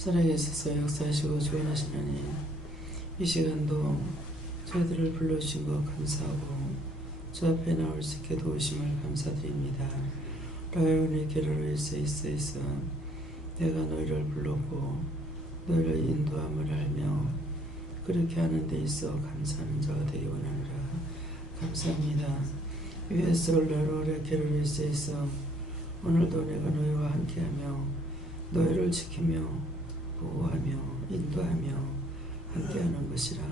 살아계셔서 역사하시고 주원하신 하나님, 이 시간도 저희들을 불러주신 것 감사하고 주 앞에 나올 수 있게 도우심을 감사드립니다. 라이온의 계로로 있어 내가 너희를 불렀고 너희를 인도함을 알며 그렇게 하는 데 있어 감사하는 자가 되기 원하노라. 감사합니다. 위에서 올라오래 계로로 있어 오늘도 내가 너희와 함께하며 너희를 지키며 보호하며 인도하며 함께하는 것이라.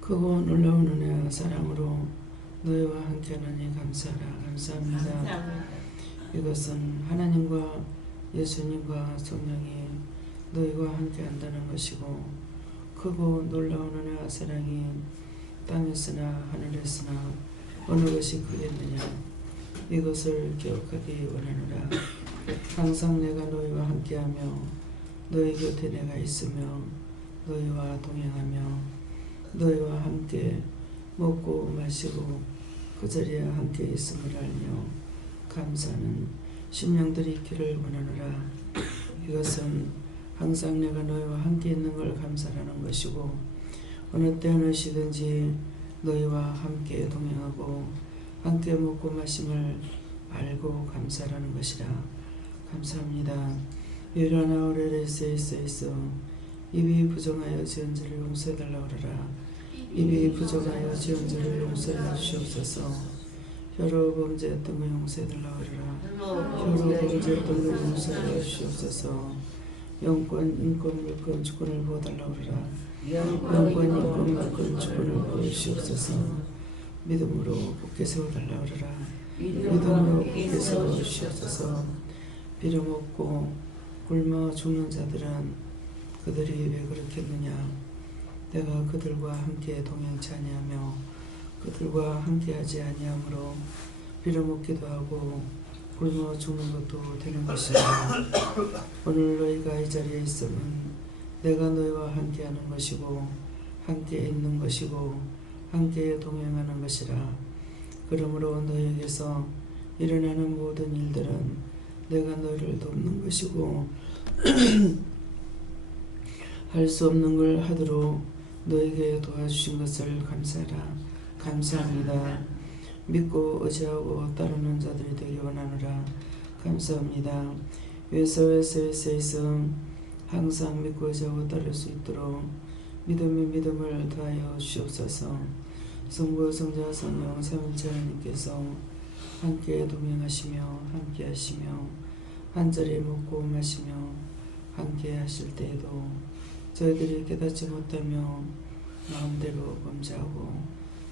크고 놀라운 은혜와 사랑으로 너희와 함께하느니 감사하라. 감사합니다. 이것은 하나님과 예수님과 성령이 너희와 함께한다는 것이고, 크고 놀라운 은혜와 사랑이 땅에서나 하늘에서나 어느 것이 크겠느냐, 이것을 기억하기 원하노라. 항상 내가 너희와 함께하며 너희 곁에 내가 있으며 너희와 동행하며 너희와 함께 먹고 마시고 그 자리에 함께 있음을 알며 감사하는 심령들이 있기를 원하노라. 이것은 항상 내가 너희와 함께 있는 걸 감사하는 것이고, 어느 때 어느 시든지 너희와 함께 동행하고 함께 먹고 마심을 알고 감사하는 것이라. 감사합니다. 유라나 오레레스에 있어 입이 부정하여 지은 죄를 용서해달라 그러라. 입이 부정하여 지은 죄를 용서해 주시옵소서. 혀로 범죄했던 거 용서해달라 그러라. 혀로 범죄했던 거 용서해 주시옵소서. 영권, 인권, 물권, 주권을 부어달라 그러라. 영권, 인권, 물권, 주권을 부어주시옵소서. 믿음으로 굳게 세워달라 그러라. 믿음으로 굳게 세워주시옵소서. 빌어먹고 굶어 죽는 자들은 그들이 왜 그렇겠느냐. 내가 그들과 함께 동행치 아니하며 그들과 함께하지 아니하므로 빌어먹기도 하고 굶어 죽는 것도 되는 것이라. 오늘 너희가 이 자리에 있음은 내가 너희와 함께하는 것이고 함께 있는 것이고 함께 동행하는 것이라. 그러므로 너희에게서 일어나는 모든 일들은 내가 너희를 돕는 것이고 할 수 없는 걸 하도록 너에게 도와주신 것을 감사하라. 감사합니다. 믿고 의지하고 따르는 자들이 되기 원하노라. 감사합니다. 외서 항상 믿고 의지하고 따를 수 있도록 믿음의 믿음을 더하여 주시옵소서. 성부 성자 성령 삼위일체 하나님께서 함께 동행하시며 함께 하시며 한자리에 먹고 마시며 함께 하실 때에도 저희들이 깨닫지 못하며 마음대로 범죄하고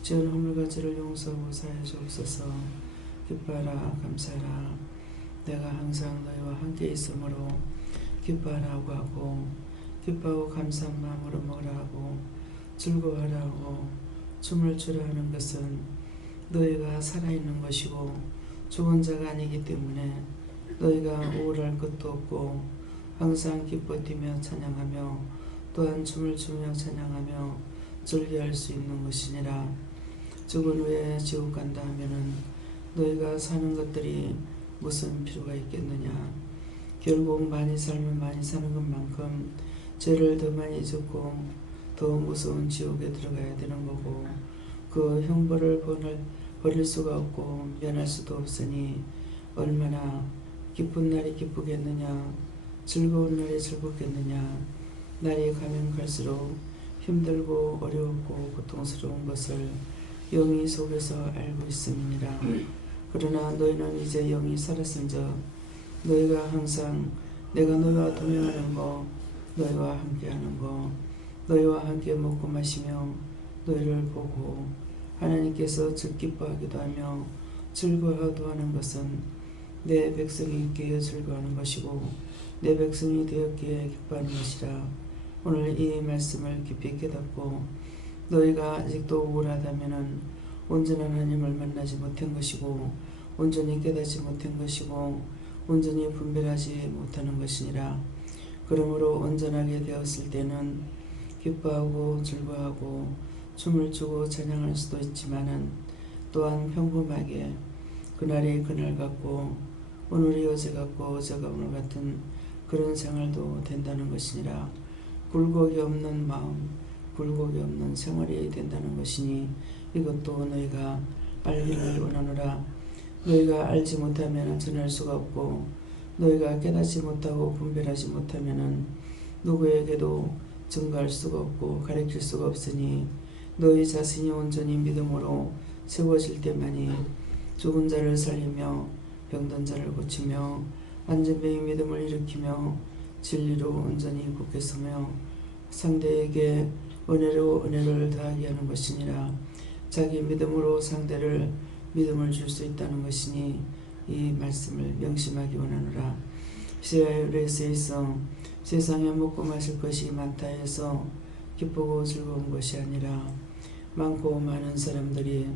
지은 허물과 죄를 용서하고 사하여 주옵소서. 기뻐하라. 감사하라. 내가 항상 너희와 함께 있으므로 기뻐하라고 하고 기뻐하고 감사한 마음으로 먹으라 하고 즐거워하라 하고 춤을 추라 하는 것은 너희가 살아있는 것이고 죽은 자가 아니기 때문에 너희가 우울할 것도 없고 항상 기뻐 뛰며 찬양하며 또한 춤을 추며 찬양하며 즐겨할 수 있는 것이니라. 죽은 후에 지옥 간다 하면은 너희가 사는 것들이 무슨 필요가 있겠느냐. 결국 많이 살면 많이 사는 것만큼 죄를 더 많이 짓고 더 무서운 지옥에 들어가야 되는 거고, 그 형벌을 버릴 수가 없고 면할 수도 없으니 얼마나 기쁜 날이 기쁘겠느냐, 즐거운 날이 즐겁겠느냐. 날이 가면 갈수록 힘들고 어려웠고 고통스러운 것을 영이 속에서 알고 있음이니라. 그러나 너희는 이제 영이 살았은즉 너희가 항상 내가 너희와 동행하는 거, 너희와 함께하는 거, 너희와 함께 먹고 마시며 너희를 보고 하나님께서 즉 기뻐하기도 하며 즐거워하기도 하는 것은 내 백성이 깨어 즐거워하는 것이고 내 백성이 되었기에 기뻐하는 것이라. 오늘 이 말씀을 깊이 깨닫고 너희가 아직도 우울하다면 온전한 하나님을 만나지 못한 것이고 온전히 깨닫지 못한 것이고 온전히 분별하지 못하는 것이니라. 그러므로 온전하게 되었을 때는 기뻐하고 즐거워하고 춤을 추고 찬양할 수도 있지만은 또한 평범하게 그날이 그날 같고 오늘이 어제 같고 어제가 오늘 같은 그런 생활도 된다는 것이니라. 굴곡이 없는 마음, 굴곡이 없는 생활이 된다는 것이니 이것도 너희가 알기를 원하노라. 너희가 알지 못하면 전할 수가 없고 너희가 깨닫지 못하고 분별하지 못하면 누구에게도 증거할 수가 없고 가르칠 수가 없으니 너희 자신이 온전히 믿음으로 세워질 때만이 죽은 자를 살리며 병든 자를 고치며 안전병의 믿음을 일으키며 진리로 온전히 굳게 서며 상대에게 은혜로 은혜를 더하게 하는 것이니라. 자기 믿음으로 상대를 믿음을 줄 수 있다는 것이니 이 말씀을 명심하기 원하노라. 이스라엘에서 세상에 먹고 마실 것이 많다 해서 기쁘고 즐거운 것이 아니라 많고 많은 사람들이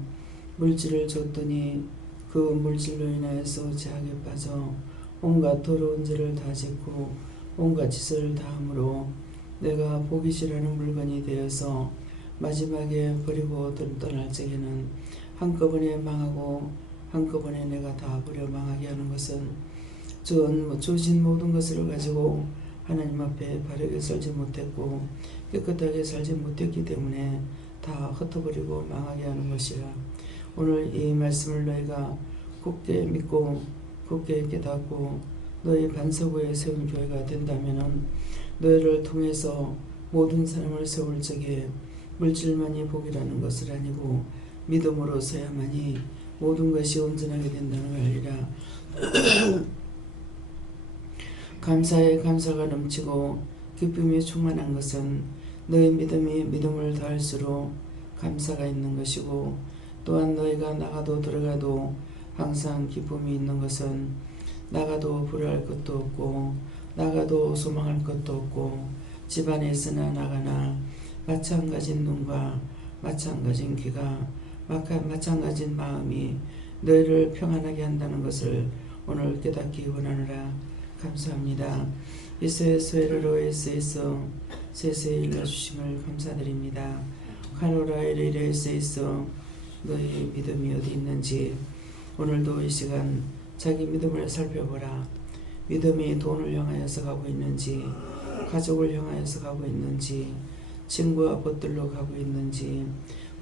물질을 줬더니 그 물질로 인하여서 제약에 빠져 온갖 더러운 죄를 다 짓고 온갖 짓을 다 함으로 내가 보기 싫어하는 물건이 되어서 마지막에 버리고 떠날 적에는 한꺼번에 망하고 한꺼번에 내가 다 버려 망하게 하는 것은 주신 모든 것을 가지고 하나님 앞에 바르게 살지 못했고 깨끗하게 살지 못했기 때문에 다 흩어버리고 망하게 하는 것이라. 오늘 이 말씀을 너희가 굳게 믿고 굳게 깨닫고 너희 반석 위에 세운 교회가 된다면 너희를 통해서 모든 사람을 세울 적에 물질만이 복이라는 것을 아니고 믿음으로서야만이 모든 것이 온전하게 된다는 걸 알리라. 감사에 감사가 넘치고 기쁨이 충만한 것은 너희 믿음이 믿음을 더할수록 감사가 있는 것이고 또한 너희가 나가도 들어가도 항상 기쁨이 있는 것은 나가도 불효할 것도 없고 나가도 소망할 것도 없고 집안에 있으나 나가나 마찬가지인 눈과 마찬가지인 귀가 마찬가지인 마음이 너희를 평안하게 한다는 것을 오늘 깨닫기 원하노라. 감사합니다. 이스라엘로에서 세세히 일러주심을 감사드립니다. 카노라에레에서 너희 믿음이 어디 있는지 오늘도 이 시간 자기 믿음을 살펴보라. 믿음이 돈을 향하여서 가고 있는지 가족을 향하여서 가고 있는지 친구와 벗들로 가고 있는지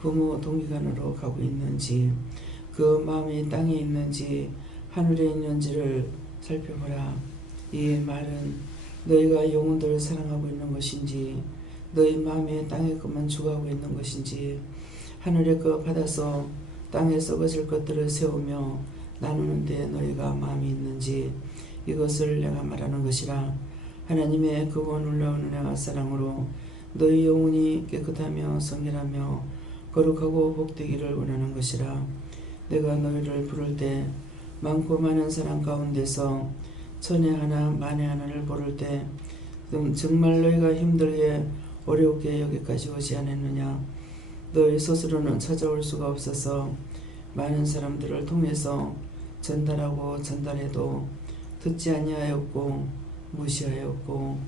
부모 동기간으로 가고 있는지 그 마음이 땅에 있는지 하늘에 있는지를 살펴보라. 이 말은 너희가 영혼들을 사랑하고 있는 것인지 너희 마음에 땅의 것만 추구하고 있는 것인지 하늘의 것 받아서 땅에 썩어질 것들을 세우며 나누는데 너희가 마음이 있는지 이것을 내가 말하는 것이라. 하나님의 그거 놀라운 은혜와 사랑으로 너희 영혼이 깨끗하며 성결하며 거룩하고 복되기를 원하는 것이라. 내가 너희를 부를 때 많고 많은 사람 가운데서 천에 하나 만에 하나를 부를 때 정말 너희가 힘들게 어렵게 여기까지 오지 않았느냐. 너희 스스로는 찾아올 수가 없어서 많은 사람들을 통해서 전달하고 전달해도 듣지 아니하였고 무시하였고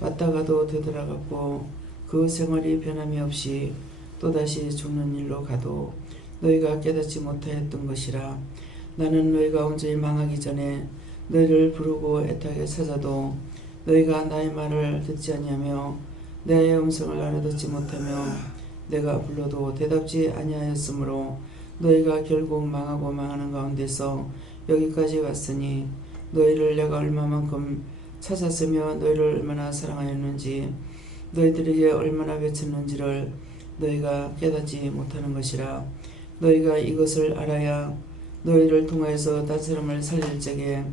왔다가도 되돌아갔고 그 생활이 변함이 없이 또다시 죽는 일로 가도 너희가 깨닫지 못하였던 것이라. 나는 너희가 온전히 망하기 전에 너희를 부르고 애타게 찾아도 너희가 나의 말을 듣지 아니하며 내 음성을 알아듣지 못하며 내가 불러도 대답지 아니하였으므로 너희가 결국 망하고 망하는 가운데서 여기까지 왔으니 너희를 내가 얼마만큼 찾았으며 너희를 얼마나 사랑하였는지 너희들에게 얼마나 외쳤는지를 너희가 깨닫지 못하는 것이라. 너희가 이것을 알아야 너희를 통하여서 딴 사람을 살릴 적에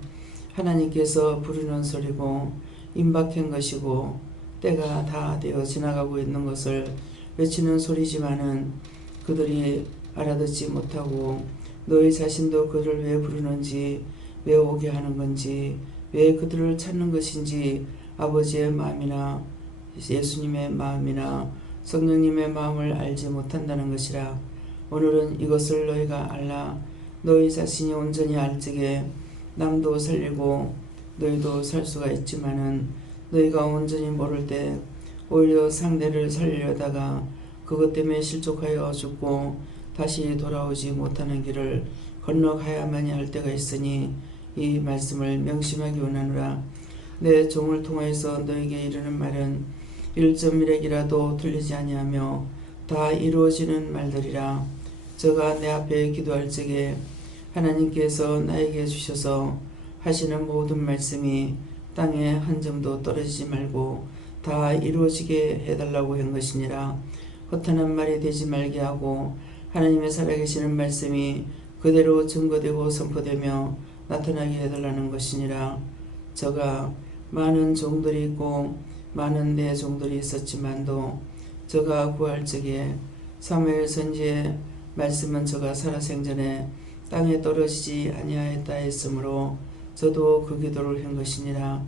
하나님께서 부르는 소리고 임박한 것이고 때가 다 되어 지나가고 있는 것을 외치는 소리지만은 그들이 알아듣지 못하고 너희 자신도 그들을 왜 부르는지 왜 오게 하는 건지 왜 그들을 찾는 것인지 아버지의 마음이나 예수님의 마음이나 성령님의 마음을 알지 못한다는 것이라. 오늘은 이것을 너희가 알라. 너희 자신이 온전히 알 적에 남도 살리고 너희도 살 수가 있지만은 너희가 온전히 모를 때 오히려 상대를 살리려다가 그것 때문에 실족하여 죽고 다시 돌아오지 못하는 길을 건너가야만이 할 때가 있으니 이 말씀을 명심하기 원하노라. 내 종을 통하여서 너에게 이르는 말은 1.1핵이라도 틀리지 아니하며 다 이루어지는 말들이라. 저가 내 앞에 기도할 적에 하나님께서 나에게 주셔서 하시는 모든 말씀이 땅에 한 점도 떨어지지 말고 다 이루어지게 해달라고 한 것이니라. 허탄한 말이 되지 말게 하고 하나님의 살아계시는 말씀이 그대로 증거되고 선포되며 나타나게 해달라는 것이니라. 저가 많은 종들이 있고 많은 내 종들이 있었지만도 저가 구할 적에 사무엘 선지의 말씀은 저가 살아생전에 땅에 떨어지지 아니하였다 했으므로 저도 그 기도를 한 것이니라.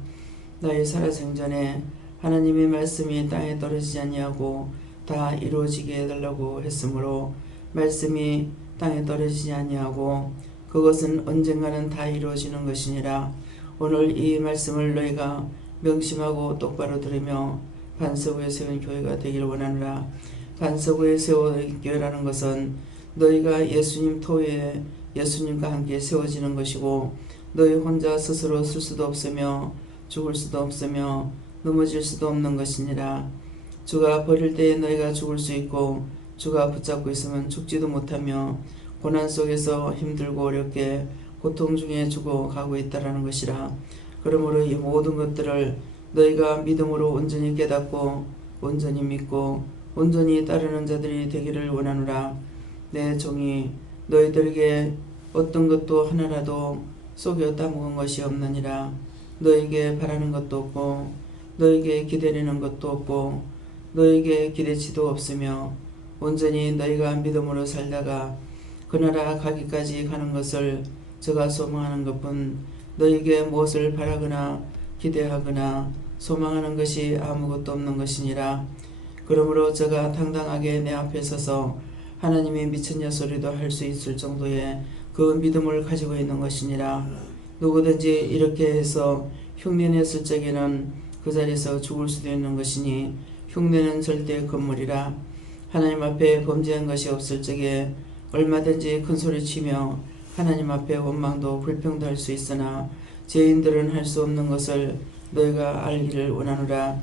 나의 살아생전에 하나님의 말씀이 땅에 떨어지지 아니하고 다 이루어지게 해달라고 했으므로 말씀이 땅에 떨어지지 아니하고 그것은 언젠가는 다 이루어지는 것이니라. 오늘 이 말씀을 너희가 명심하고 똑바로 들으며 반석 위에 세운 교회가 되기를 원하노라. 반석 위에 세운 교회라는 것은 너희가 예수님 토에 예수님과 함께 세워지는 것이고 너희 혼자 스스로 쓸 수도 없으며 죽을 수도 없으며 넘어질 수도 없는 것이니라. 주가 버릴 때에 너희가 죽을 수 있고 주가 붙잡고 있으면 죽지도 못하며 고난 속에서 힘들고 어렵게 고통 중에 죽어가고 있다라는 것이라. 그러므로 이 모든 것들을 너희가 믿음으로 온전히 깨닫고 온전히 믿고 온전히 따르는 자들이 되기를 원하노라. 내 종이 너희들에게 어떤 것도 하나라도 속여 따먹은 것이 없느니라. 너에게 바라는 것도 없고 너에게 기대리는 것도 없고 너에게 기대치도 없으며 온전히 너희가 믿음으로 살다가 그 나라 가기까지 가는 것을 저가 소망하는 것뿐 너에게 무엇을 바라거나 기대하거나 소망하는 것이 아무것도 없는 것이니라. 그러므로 저가 당당하게 내 앞에 서서 하나님의 미천녀 소리도 할 수 있을 정도의 그 믿음을 가지고 있는 것이니라. 누구든지 이렇게 해서 흉내냈을 적에는 그 자리에서 죽을 수도 있는 것이니 흉내는 절대 건물이라. 하나님 앞에 범죄한 것이 없을 적에 얼마든지 큰 소리치며 하나님 앞에 원망도 불평도 할 수 있으나 죄인들은 할 수 없는 것을 너희가 알기를 원하노라.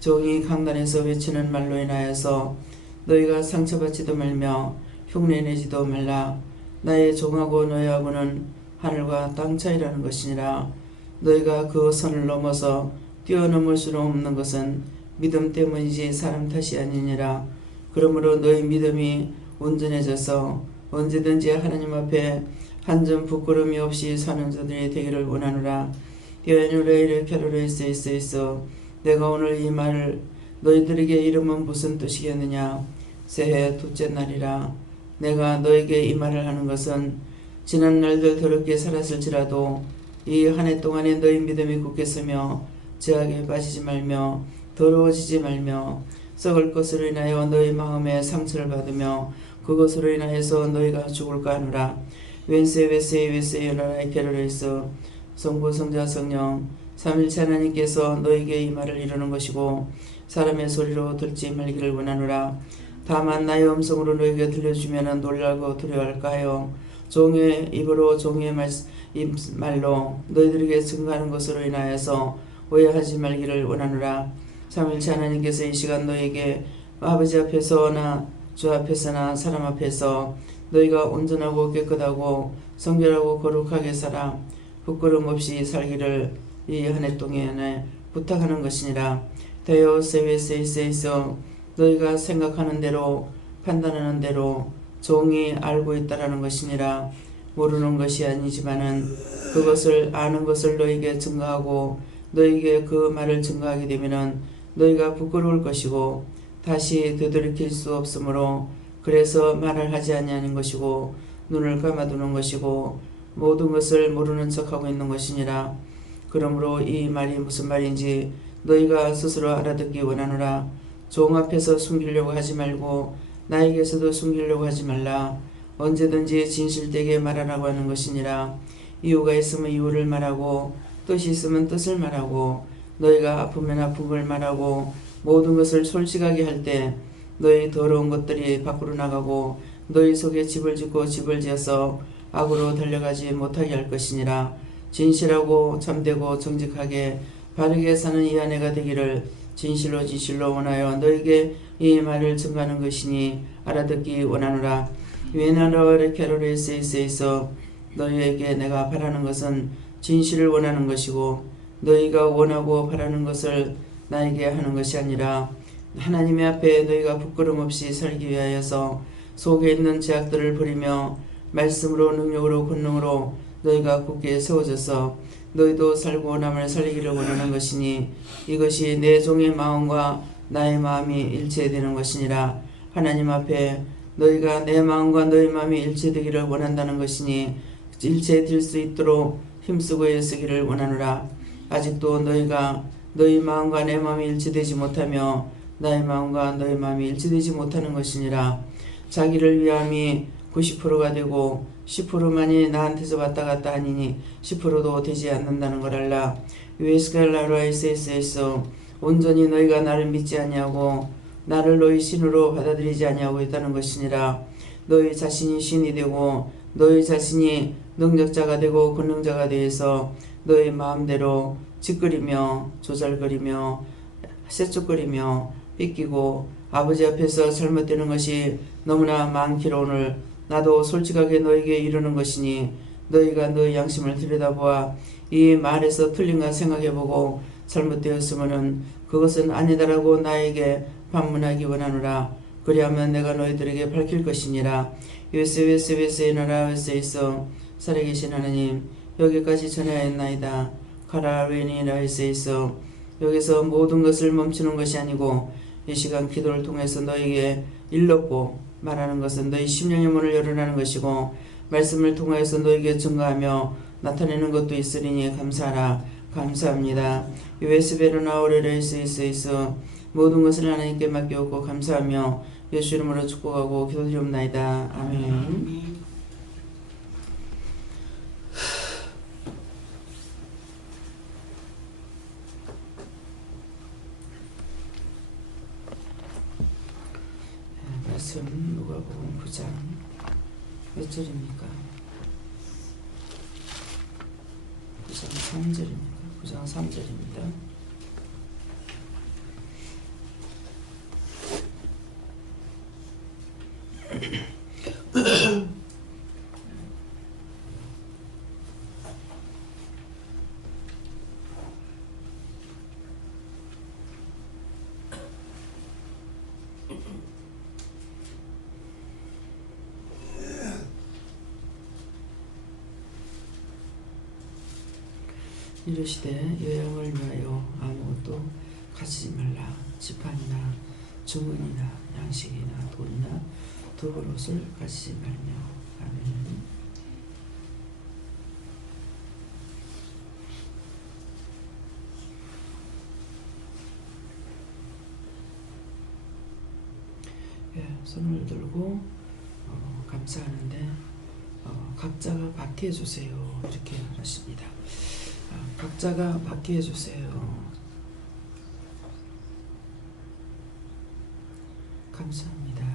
종이 강단에서 외치는 말로 인하여서 너희가 상처받지도 말며 흉내내지도 말라. 나의 종하고 너희하고는 하늘과 땅 차이라는 것이니라. 너희가 그 선을 넘어서 뛰어넘을 수 없는 것은 믿음 때문이지 사람 탓이 아니니라. 그러므로 너희 믿음이 온전해져서 언제든지 하나님 앞에 한 점 부끄러움이 없이 사는 자들이 되기를 원하노라. 디아누레이르 캐로레이스 있어 내가 오늘 이 말을 너희들에게 이름은 무슨 뜻이겠느냐. 새해 둘째 날이라. 내가 너에게 이 말을 하는 것은 지난 날들 더럽게 살았을지라도 이 한 해 동안에 너희 믿음이 굳겠으며 죄악에 빠지지 말며 더러워지지 말며 썩을 것으로 인하여 너희 마음에 상처를 받으며 그것으로 인하여서 너희가 죽을까 하노라. 웬세 요라라이 게로레이스 성부 성자 성령 삼일체 하나님께서 너에게 이 말을 이루는 것이고 사람의 소리로 듣지 말기를 원하노라. 다만 나의 음성으로 너에게 들려주면 놀라고 두려워할까 하여 종의 입으로 종의 말로 너희들에게 증거하는 것으로 인하여서 오해하지 말기를 원하노라. 삼일체 하나님께서 이 시간 너에게 아버지 앞에서나 주 앞에서나 사람 앞에서 너희가 온전하고 깨끗하고 성결하고 거룩하게 살아 부끄럼 없이 살기를 이 한 해 동안에 부탁하는 것이니라. 대여 세웨세이세이서 너희가 생각하는 대로 판단하는 대로 종이 알고 있다라는 것이니라. 모르는 것이 아니지만은 그것을 아는 것을 너희에게 증거하고 너희에게 그 말을 증거하게 되면은 너희가 부끄러울 것이고 다시 되돌이킬 수 없으므로 그래서 말을 하지 아니하는 것이고 눈을 감아두는 것이고 모든 것을 모르는 척하고 있는 것이니라. 그러므로 이 말이 무슨 말인지 너희가 스스로 알아듣기 원하노라. 종 앞에서 숨기려고 하지 말고 나에게서도 숨기려고 하지 말라. 언제든지 진실되게 말하라고 하는 것이니라. 이유가 있으면 이유를 말하고 뜻이 있으면 뜻을 말하고 너희가 아프면 아픈 걸 말하고 모든 것을 솔직하게 할 때 너희 더러운 것들이 밖으로 나가고 너희 속에 집을 짓고 집을 지어서 악으로 달려가지 못하게 할 것이니라. 진실하고 참되고 정직하게 바르게 사는 이 아내가 되기를 진실로 진실로 원하여 너에게 이 말을 증가하는 것이니 알아듣기 원하노라. 위에나라와 캐롤에세이스에서 너희에게 내가 바라는 것은 진실을 원하는 것이고 너희가 원하고 바라는 것을 나에게 하는 것이 아니라 하나님의 앞에 너희가 부끄럼 없이 살기 위하여서 속에 있는 죄악들을 버리며 말씀으로 능력으로 권능으로 너희가 굳게 세워져서 너희도 살고 남을 살리기를 원하는 것이니 이것이 내 종의 마음과 나의 마음이 일체되는 것이니라. 하나님 앞에 너희가 내 마음과 너희 마음이 일체되기를 원한다는 것이니 일체될 수 있도록 힘쓰고 애쓰기를 원하노라. 아직도 너희가 너희 마음과 내 마음이 일치되지 못하며 나의 마음과 너희 마음이 일치되지 못하는 것이니라. 자기를 위함이 90%가 되고 10%만이 나한테서 왔다 갔다 하니니 10%도 되지 않는다는 걸 알라. US갈라로아이스에서 온전히 너희가 나를 믿지 아니하고 나를 너희 신으로 받아들이지 아니하고 있다는 것이니라. 너희 자신이 신이 되고 너희 자신이 능력자가 되고 권능자가 되어서 너희 마음대로 짓거리며 조잘거리며 세척거리며 삐끼고 아버지 앞에서 잘못되는 것이 너무나 많기로 오늘 나도 솔직하게 너에게 이르는 것이니 너희가 너희 양심을 들여다보아 이 말에서 틀린가 생각해보고 잘못되었으면 그것은 아니다라고 나에게 반문하기 원하노라. 그리하면 내가 너희들에게 밝힐 것이니라. 유스의 나라 에서 살아계신 하나님, 여기까지 전하였나이다. 카라웨니라에서 여기서 모든 것을 멈추는 것이 아니고 이 시간 기도를 통해서 너희에게 일렀고 말하는 것은 너희 심령의 문을 열어라는 것이고 말씀을 통해서 너희에게 증거하며 나타내는 것도 있으리니 감사하라. 감사합니다. 유에스베르나오레레스에서 모든 것을 하나님께 맡겨오고 감사하며 예수 이름으로 축복하고 기도드리옵나이다. 아멘. 말씀 누가복음 9장 몇 절입니까? 9장 3절입니다. 9장 3절입니다. 이르시되 여행을 위하여 아무것도 가지지 말라. 지판이나 주머니나 양식이나 돈이나 두벌 옷을 가지지 말며. 아멘. 손을 들고 감사하는데 각자가 받게 해주세요. 이렇게 하십니다. 각자가 받게 해주세요. 감사합니다.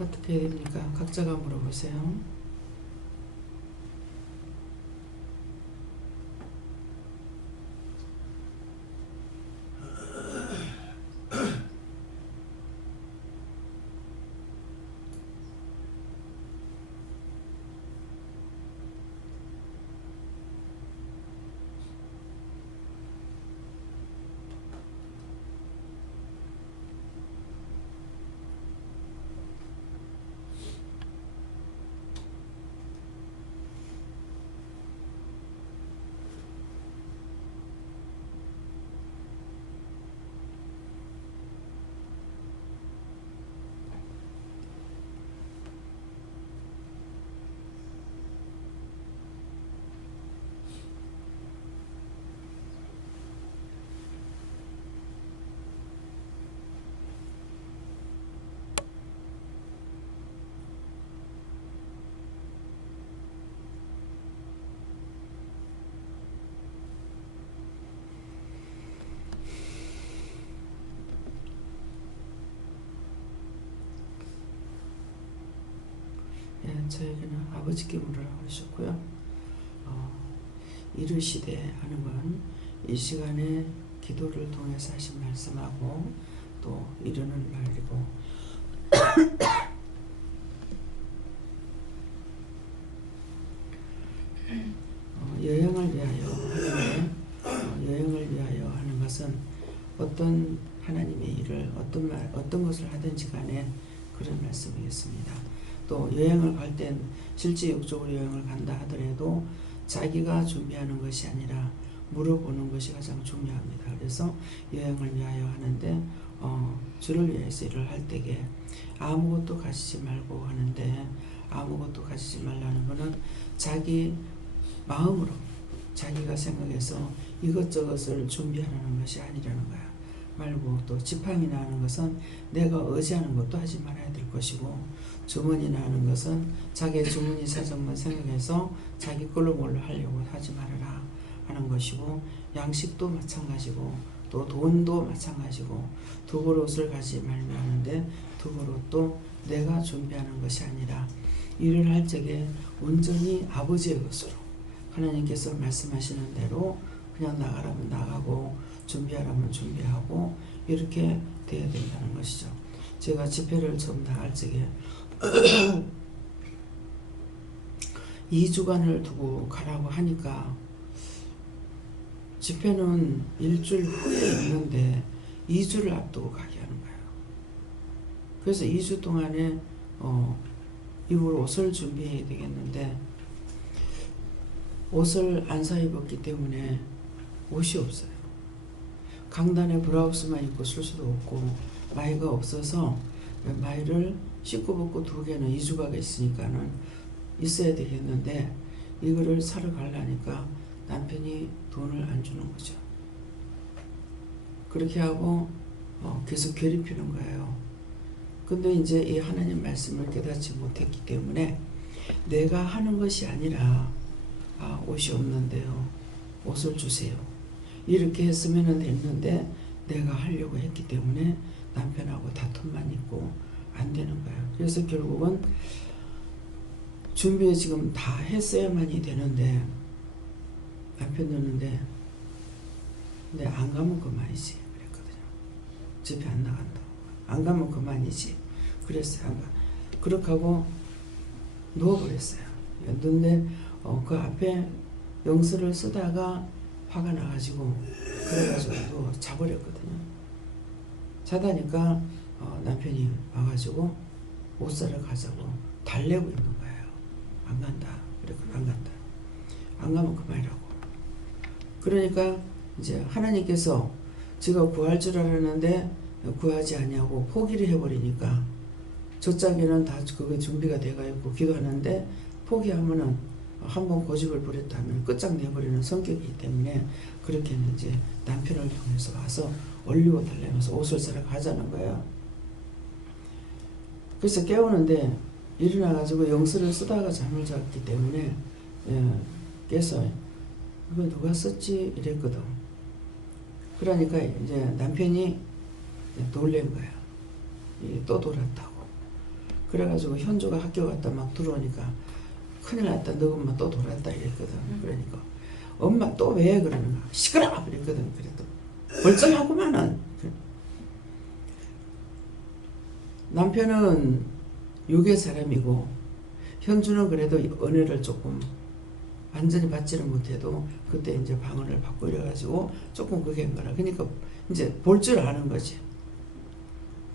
어떻게 해야 됩니까? 각자가 물어보세요. 저에게는 아버지께 물으라고 하셨고요. 이르시되 하는 건 이 시간에 기도를 통해서 하신 말씀하고 또 이르는 말이고 여행을 위하여 하는데 여행을 위하여 하는 것은 어떤 하나님의 일을 어떤 것을 하든지 간에 그런 말씀이겠습니다. 또 여행을 갈 땐 실제 육적으로 여행을 간다 하더라도 자기가 준비하는 것이 아니라 물어보는 것이 가장 중요합니다. 그래서 여행을 위하여 하는데 주를 위해서 일을 할 때에 아무것도 가지지 말고 하는데 아무것도 가지지 말라는 것은 자기 마음으로 자기가 생각해서 이것저것을 준비하라는 것이 아니라는 거야. 말고 또 지팡이나 하는 것은 내가 의지하는 것도 하지 말아야 될 것이고 주머니나 하는 것은 자기의 주머니 사정만 생각해서 자기 걸로 뭘로 하려고 하지 말아라 하는 것이고 양식도 마찬가지고 또 돈도 마찬가지고 두 벌 옷을 가지 말며 하는데 두 벌 옷도 내가 준비하는 것이 아니라 일을 할 적에 온전히 아버지의 것으로 하나님께서 말씀하시는 대로 그냥 나가라면 나가고 준비하라면 준비하고 이렇게 돼야 된다는 것이죠. 제가 집회를 처음 나갈 적에 2주간을 두고 가라고 하니까 집회는 일주일 후에 있는데 2주를 앞두고 가게 하는 거예요. 그래서 2주 동안에 입을 옷을 준비해야 되겠는데 옷을 안 사 입었기 때문에 옷이 없어요. 강단에 브라우스만 입고 쓸 수도 없고 마이가 없어서 마이를 씻고 벗고 2개는 2주가가 있으니까는 있어야 되겠는데 이거를 사러 가려니까 남편이 돈을 안 주는 거죠. 그렇게 하고 계속 괴롭히는 거예요. 근데 이제 이 하나님 말씀을 깨닫지 못했기 때문에 내가 하는 것이 아니라 옷이 없는데요. 옷을 주세요. 이렇게 했으면 됐는데 내가 하려고 했기 때문에 남편하고 다툼만 있고 안 되는 거예요. 그래서 결국은 준비 지금 다 했어야만이 되는데 남편 넣는데 근데 안 가면 그만이지 그랬거든요. 집에 안 나간다고. 안 가면 그만이지 그랬어요. 안 가. 그렇게 하고 누워버렸어요. 근데 그 앞에 영수를 쓰다가 화가 나가지고 그래가지고 또 자버렸거든요. 자다니까 남편이 와가지고 옷 사러 가자고 달래고 있는 거예요. 안 간다. 그랬거든. 안 간다. 안 가면 그만이라고. 그러니까 이제 하나님께서 제가 구할 줄 알았는데 구하지 아니하고 포기를 해버리니까 저짝에는 다 그게 준비가 돼가 있고 기도하는데 포기하면은 한번 고집을 부렸다면 끝장내버리는 성격이기 때문에 그렇게 이제 남편을 통해서 와서 올리고 달래면서 옷을 사러 가자는 거예요. 그래서 깨우는데 일어나가지고 영수를 쓰다가 잠을 잤기 때문에 깨서 이거 누가 썼지 이랬거든. 그러니까 이제 남편이 놀란 거야. 또 돌았다고. 그래가지고 현주가 학교 갔다 막 들어오니까 큰일 났다. 너 엄마 또 돌았다 이랬거든. 그러니까 엄마 또 왜 그러는가. 시끄러워 그랬거든. 그래도 멀쩡하구만은. 남편은 육의 사람이고 현주는 그래도 은혜를 조금 완전히 받지는 못해도 그때 이제 방언을 받고 이래가지고 조금 그게 한 거라. 그러니까 이제 볼 줄 아는 거지.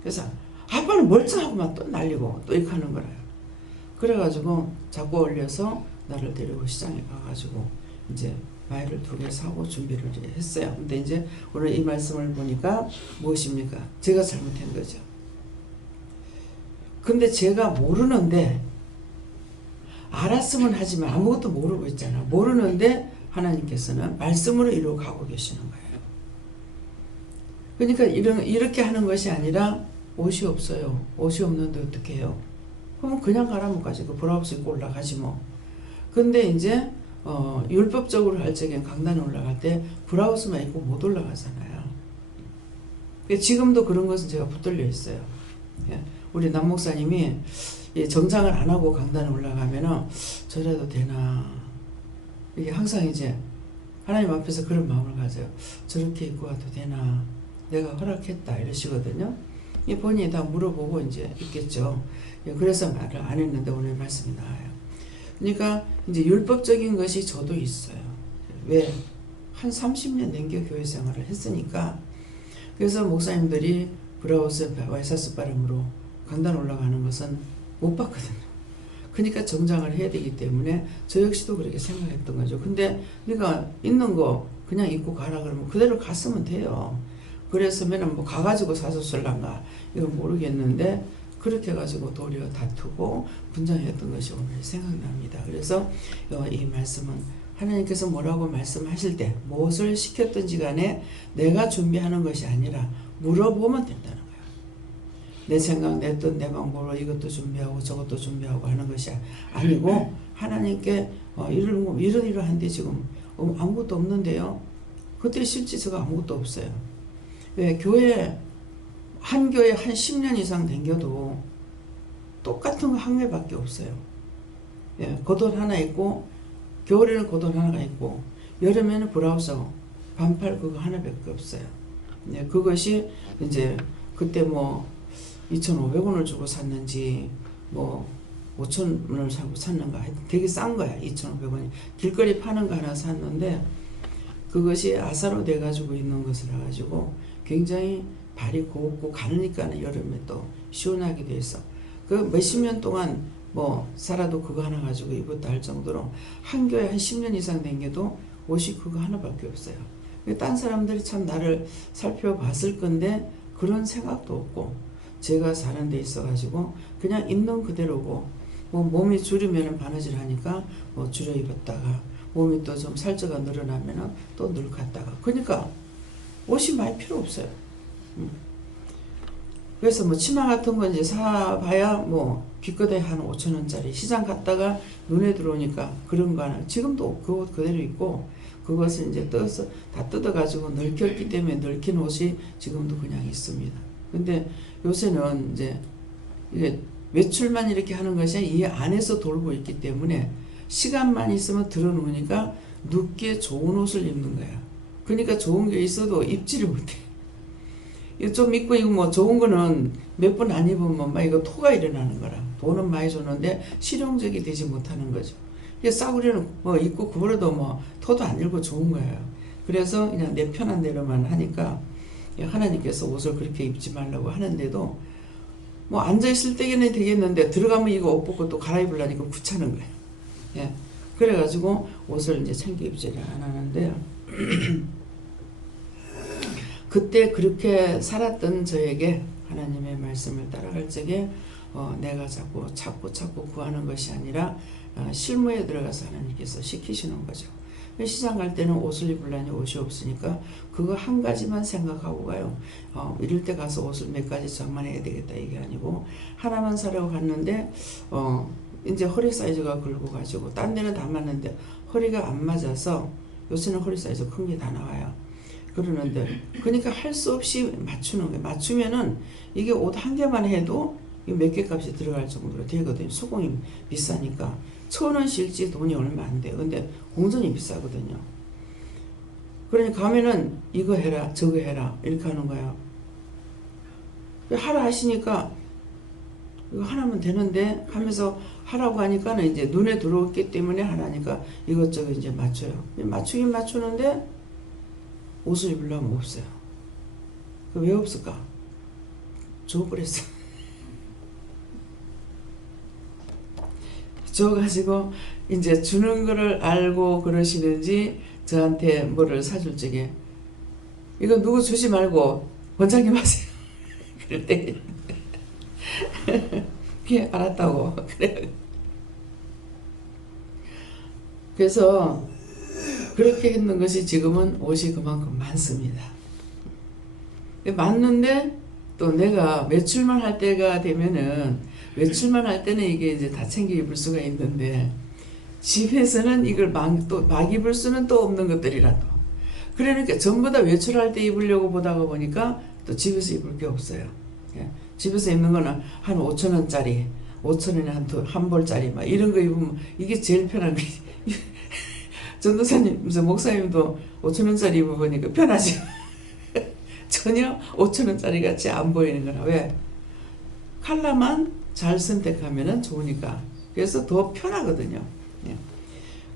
그래서 아빠는 멀쩡하고만 또 날리고 또 이렇게 하는 거라요. 그래가지고 자꾸 올려서 나를 데리고 시장에 가가지고 이제 마이를 2개 사고 준비를 했어요. 근데 이제 오늘 이 말씀을 보니까 무엇입니까? 제가 잘못한 거죠. 근데 제가 모르는데 알았으면 하지만 아무것도 모르고 있잖아. 모르는데 하나님께서는 말씀으로 이루어 가고 계시는 거예요. 그러니까 이렇게 하는 것이 아니라 옷이 없어요. 옷이 없는데 어떻게 해요? 그러면 그냥 가라면 가지. 그 브라우스 입고 올라가지 뭐. 근데 이제 율법적으로 할 적엔 강단에 올라갈 때 브라우스만 입고 못 올라가잖아요. 지금도 그런 것은 제가 붙들려 있어요. 우리 남 목사님이 정장을 안 하고 강단에 올라가면은 저래도 되나, 이게 항상 이제 하나님 앞에서 그런 마음을 가져요. 저렇게 입고 와도 되나, 내가 허락했다 이러시거든요. 이 본인이 다 물어보고 이제 있겠죠. 그래서 말을 안 했는데 오늘 말씀이 나와요. 그러니까 이제 율법적인 것이 저도 있어요. 왜? 한 30년 넘게 교회 생활을 했으니까. 그래서 목사님들이 브라우스 와이셔츠 바람으로 강단 올라가는 것은 못 봤거든요. 그러니까 정장을 해야 되기 때문에 저 역시도 그렇게 생각했던 거죠. 근데 우리가 있는 거 그냥 입고 가라 그러면 그대로 갔으면 돼요. 그랬으면 뭐 가가지고 사서 쓸란가 이건 모르겠는데, 그렇게 해가지고 도리어 다투고 분쟁했던 것이 오늘 생각납니다. 그래서 이 말씀은 하나님께서 뭐라고 말씀하실 때 무엇을 시켰든지 간에 내가 준비하는 것이 아니라 물어보면 된다는 거예요. 내 생각, 내 뜻, 내 방법으로 이것도 준비하고 저것도 준비하고 하는 것이 아니고 하나님께 이러한데 지금 아무것도 없는데요. 그때 실제 제가 아무것도 없어요. 왜? 한 교회 한 10년 이상 댕겨도 똑같은 거 한 개밖에 없어요. 예, 겉옷 하나 있고, 겨울에는 겉옷 하나가 있고, 여름에는 브라우스하고 반팔 그거 하나밖에 없어요. 예, 그것이 이제 그때 뭐 2,500원을 주고 샀는지 뭐 5,000원을 사고 샀는가, 되게 싼 거야. 2,500원이 길거리 파는 거 하나 샀는데 그것이 아사로 돼가지고 있는 것을 해가지고 굉장히 발이 곱고 가느니까는 여름에 또 시원하게 돼서 그 몇십 년 동안 뭐 살아도 그거 하나 가지고 입었다 할 정도로 한 교회 한 10년 이상 댕겨도 옷이 그거 하나밖에 없어요. 딴 사람들이 참 나를 살펴봤을 건데 그런 생각도 없고, 제가 사는 데 있어가지고 그냥 있는 그대로고, 뭐 몸이 줄이면 바느질 하니까 뭐 줄여 입었다가 몸이 또 좀 살쪄가 늘어나면은 또 늙었다가, 그러니까 옷이 많이 필요 없어요. 그래서 뭐 치마 같은 거 이제 사봐야 뭐 기껏해 한 5,000원짜리, 시장 갔다가 눈에 들어오니까 그런 거 하나, 지금도 그 옷 그대로 입고 그것을 이제 다 뜯어가지고 늙혔기 때문에 늙힌 옷이 지금도 그냥 있습니다. 근데 요새는 이제 이게 외출만 이렇게 하는 것이 이 안에서 돌고 있기 때문에 시간만 있으면 들어놓으니까 눕기에 좋은 옷을 입는 거야. 그러니까 좋은 게 있어도 입지를 못해. 좀 입고 이거 뭐 좋은 거는 몇 번 안 입으면 막 이거 토가 일어나는 거라. 돈은 많이 줬는데 실용적이 되지 못하는 거죠. 이게 싸구려는 뭐 입고 그거라도 뭐 토도 안 일고 좋은 거예요. 그래서 그냥 내 편한 대로만 하니까 하나님께서 옷을 그렇게 입지 말라고 하는데도 뭐 앉아있을 때에는 되겠는데 들어가면 이거 옷 벗고 또 갈아입으려니까 귀찮은 거예요. 예. 그래가지고 옷을 이제 챙겨 입지를 안 하는데요. 그때 그렇게 살았던 저에게 하나님의 말씀을 따라갈 적에 내가 자꾸 찾고 구하는 것이 아니라 실무에 들어가서 하나님께서 시키시는 거죠. 시장 갈 때는 옷을 입으려니 옷이 없으니까 그거 한 가지만 생각하고 가요. 이럴 때 가서 옷을 몇 가지 장만해야 되겠다 이게 아니고, 하나만 사려고 갔는데 이제 허리 사이즈가 굵어가지고 딴 데는 다 맞는데 허리가 안 맞아서, 요새는 허리 사이즈 큰 게 다 나와요. 그러는데 그러니까 할 수 없이 맞추는 거예요. 맞추면은 이게 옷 한 개만 해도 몇 개 값이 들어갈 정도로 되거든요. 소공이 비싸니까 1,000원 실지 돈이 얼마 안 돼요. 근데 공전이 비싸거든요. 그러니까 가면은 이거 해라 저거 해라 이렇게 하는 거예요. 하라 하시니까 이거 하나면 되는데 하면서 하라고 하니까는 이제 눈에 들어왔기 때문에 하라니까 이것저것 이제 맞춰요. 맞추긴 맞추는데 옷을 입으려면 없어요. 왜 없을까? 줘버렸어. 줘가지고 이제 주는 거를 알고 그러시는지 저한테 뭐를 사줄 적에 이거 누구 주지 말고 원장님 하세요. 그럴 때 예, 알았다고. 그래. 그래서 그렇게 했는 것이 지금은 옷이 그만큼 많습니다. 많는데 또 내가 외출만 할 때가 되면은, 외출만 할 때는 이게 이제 다 챙겨 입을 수가 있는데 집에서는 이걸 막 입을 수는 또 없는 것들이라도, 그러니까 전부 다 외출할 때 입으려고 보다가 보니까 또 집에서 입을 게 없어요. 예. 집에서 입는 거는 한 5천 원짜리, 5천 원에 한 벌짜리 막 이런 거 입으면 이게 제일 편한 거. 전도사님, 목사님도 5천 원짜리 입어보니까 편하지. 전혀 5천 원짜리 같이 안 보이는 거라. 왜? 컬러만 잘 선택하면 좋으니까. 그래서 더 편하거든요. 예.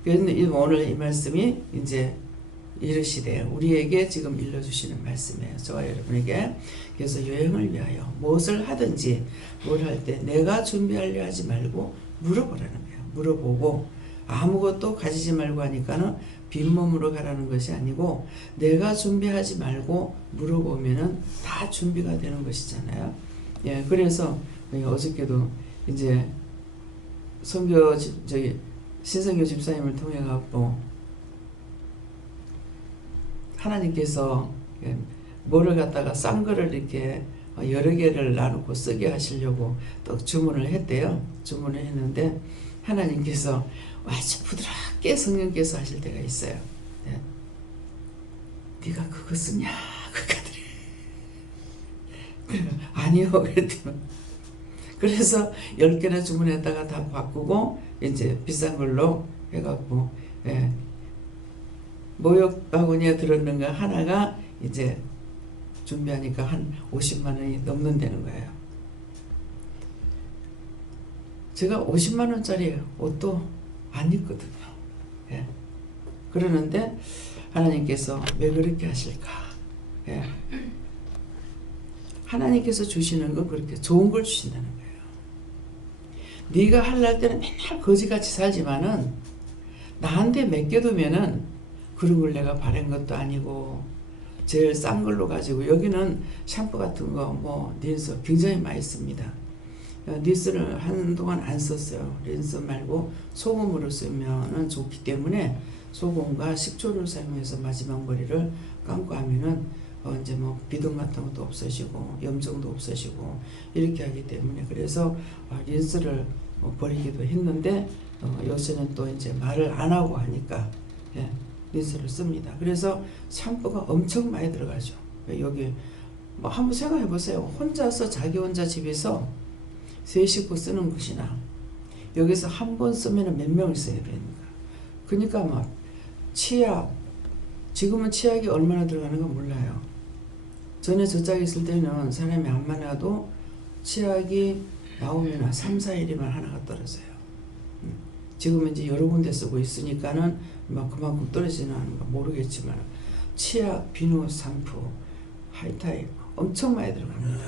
그래서 오늘 이 말씀이 이제 이르시되 우리에게 지금 일러주시는 말씀이에요. 저와 여러분에게. 그래서 여행을 위하여 무엇을 하든지 뭘 할 때 내가 준비하려 하지 말고 물어보라는 거예요. 물어보고 아무것도 가지지 말고 하니까는 빈몸으로 가라는 것이 아니고 내가 준비하지 말고 물어보면은 다 준비가 되는 것이잖아요. 예, 그래서 어저께도 이제 선교 저기 신성교 집사님을 통해 갖고 하나님께서 뭐를 갖다가 싼 거를 이렇게 여러 개를 나누고 쓰게 하시려고 또 주문을 했대요. 주문을 했는데 하나님께서 아주 부드럽게 성령께서 하실 때가 있어요. 네. 네가 그거 쓰냐? 그거들이 아니요 그랬더니 그래서 10개나 주문했다가 다 바꾸고 이제 비싼 걸로 해갖고 예. 모욕 바구니에 들었는 거 하나가 이제 준비하니까 한 50만 원이 넘는다는 거예요. 제가 50만 원짜리 옷도 안 입거든요. 예. 그러는데 하나님께서 왜 그렇게 하실까? 예. 하나님께서 주시는 건 그렇게 좋은 걸 주신다는 거예요. 네가 할랄 때는 맨날 거지같이 살지만은 나한테 맡겨두면은 그런 걸 내가 바른 것도 아니고 제일 싼 걸로 가지고 여기는 샴푸 같은 거 뭐 린스 굉장히 많이 씁니다. 린스를 한동안 안 썼어요. 린스 말고 소금으로 쓰면은 좋기 때문에 소금과 식초를 사용해서 마지막 머리를 감고 하면은 이제 뭐 비듬 같은 것도 없어지고 염증도 없어지고 이렇게 하기 때문에 그래서 린스를 버리기도 했는데 요새는 또 이제 말을 안 하고 하니까 예, 린스를 씁니다. 그래서 샴푸가 엄청 많이 들어가죠. 여기 뭐 한번 생각해 보세요. 혼자서 자기 혼자 집에서 세 식구 쓰는 것이나 여기서 한 번 쓰면 몇 명을 써야 됩니까? 그러니까 막 치약 지금은 치약이 얼마나 들어가는 건 몰라요. 전에 저짝에 있을 때는 사람이 안 많아도 치약이 나오면 3, 4일이면 하나가 떨어져요. 지금은 이제 여러 군데 쓰고 있으니까는 막 그만큼 떨어지는 거 모르겠지만 치약, 비누, 샴푸, 하이타입 엄청 많이 들어갑니다.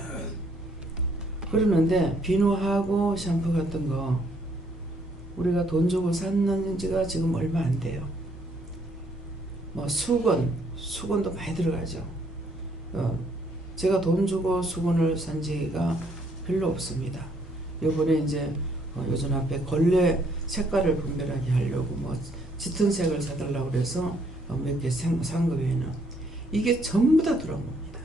그러는데 비누하고 샴푸 같은 거 우리가 돈 주고 샀는 지가 지금 얼마 안 돼요. 뭐 수건도 많이 들어가죠. 제가 돈 주고 수건을 산 지가 별로 없습니다. 요번에 이제 요즘 앞에 걸레 색깔을 분별하게 하려고 뭐 짙은 색을 사달라고 그래서 몇 개 산 거 외에는 이게 전부 다 들어온 겁니다.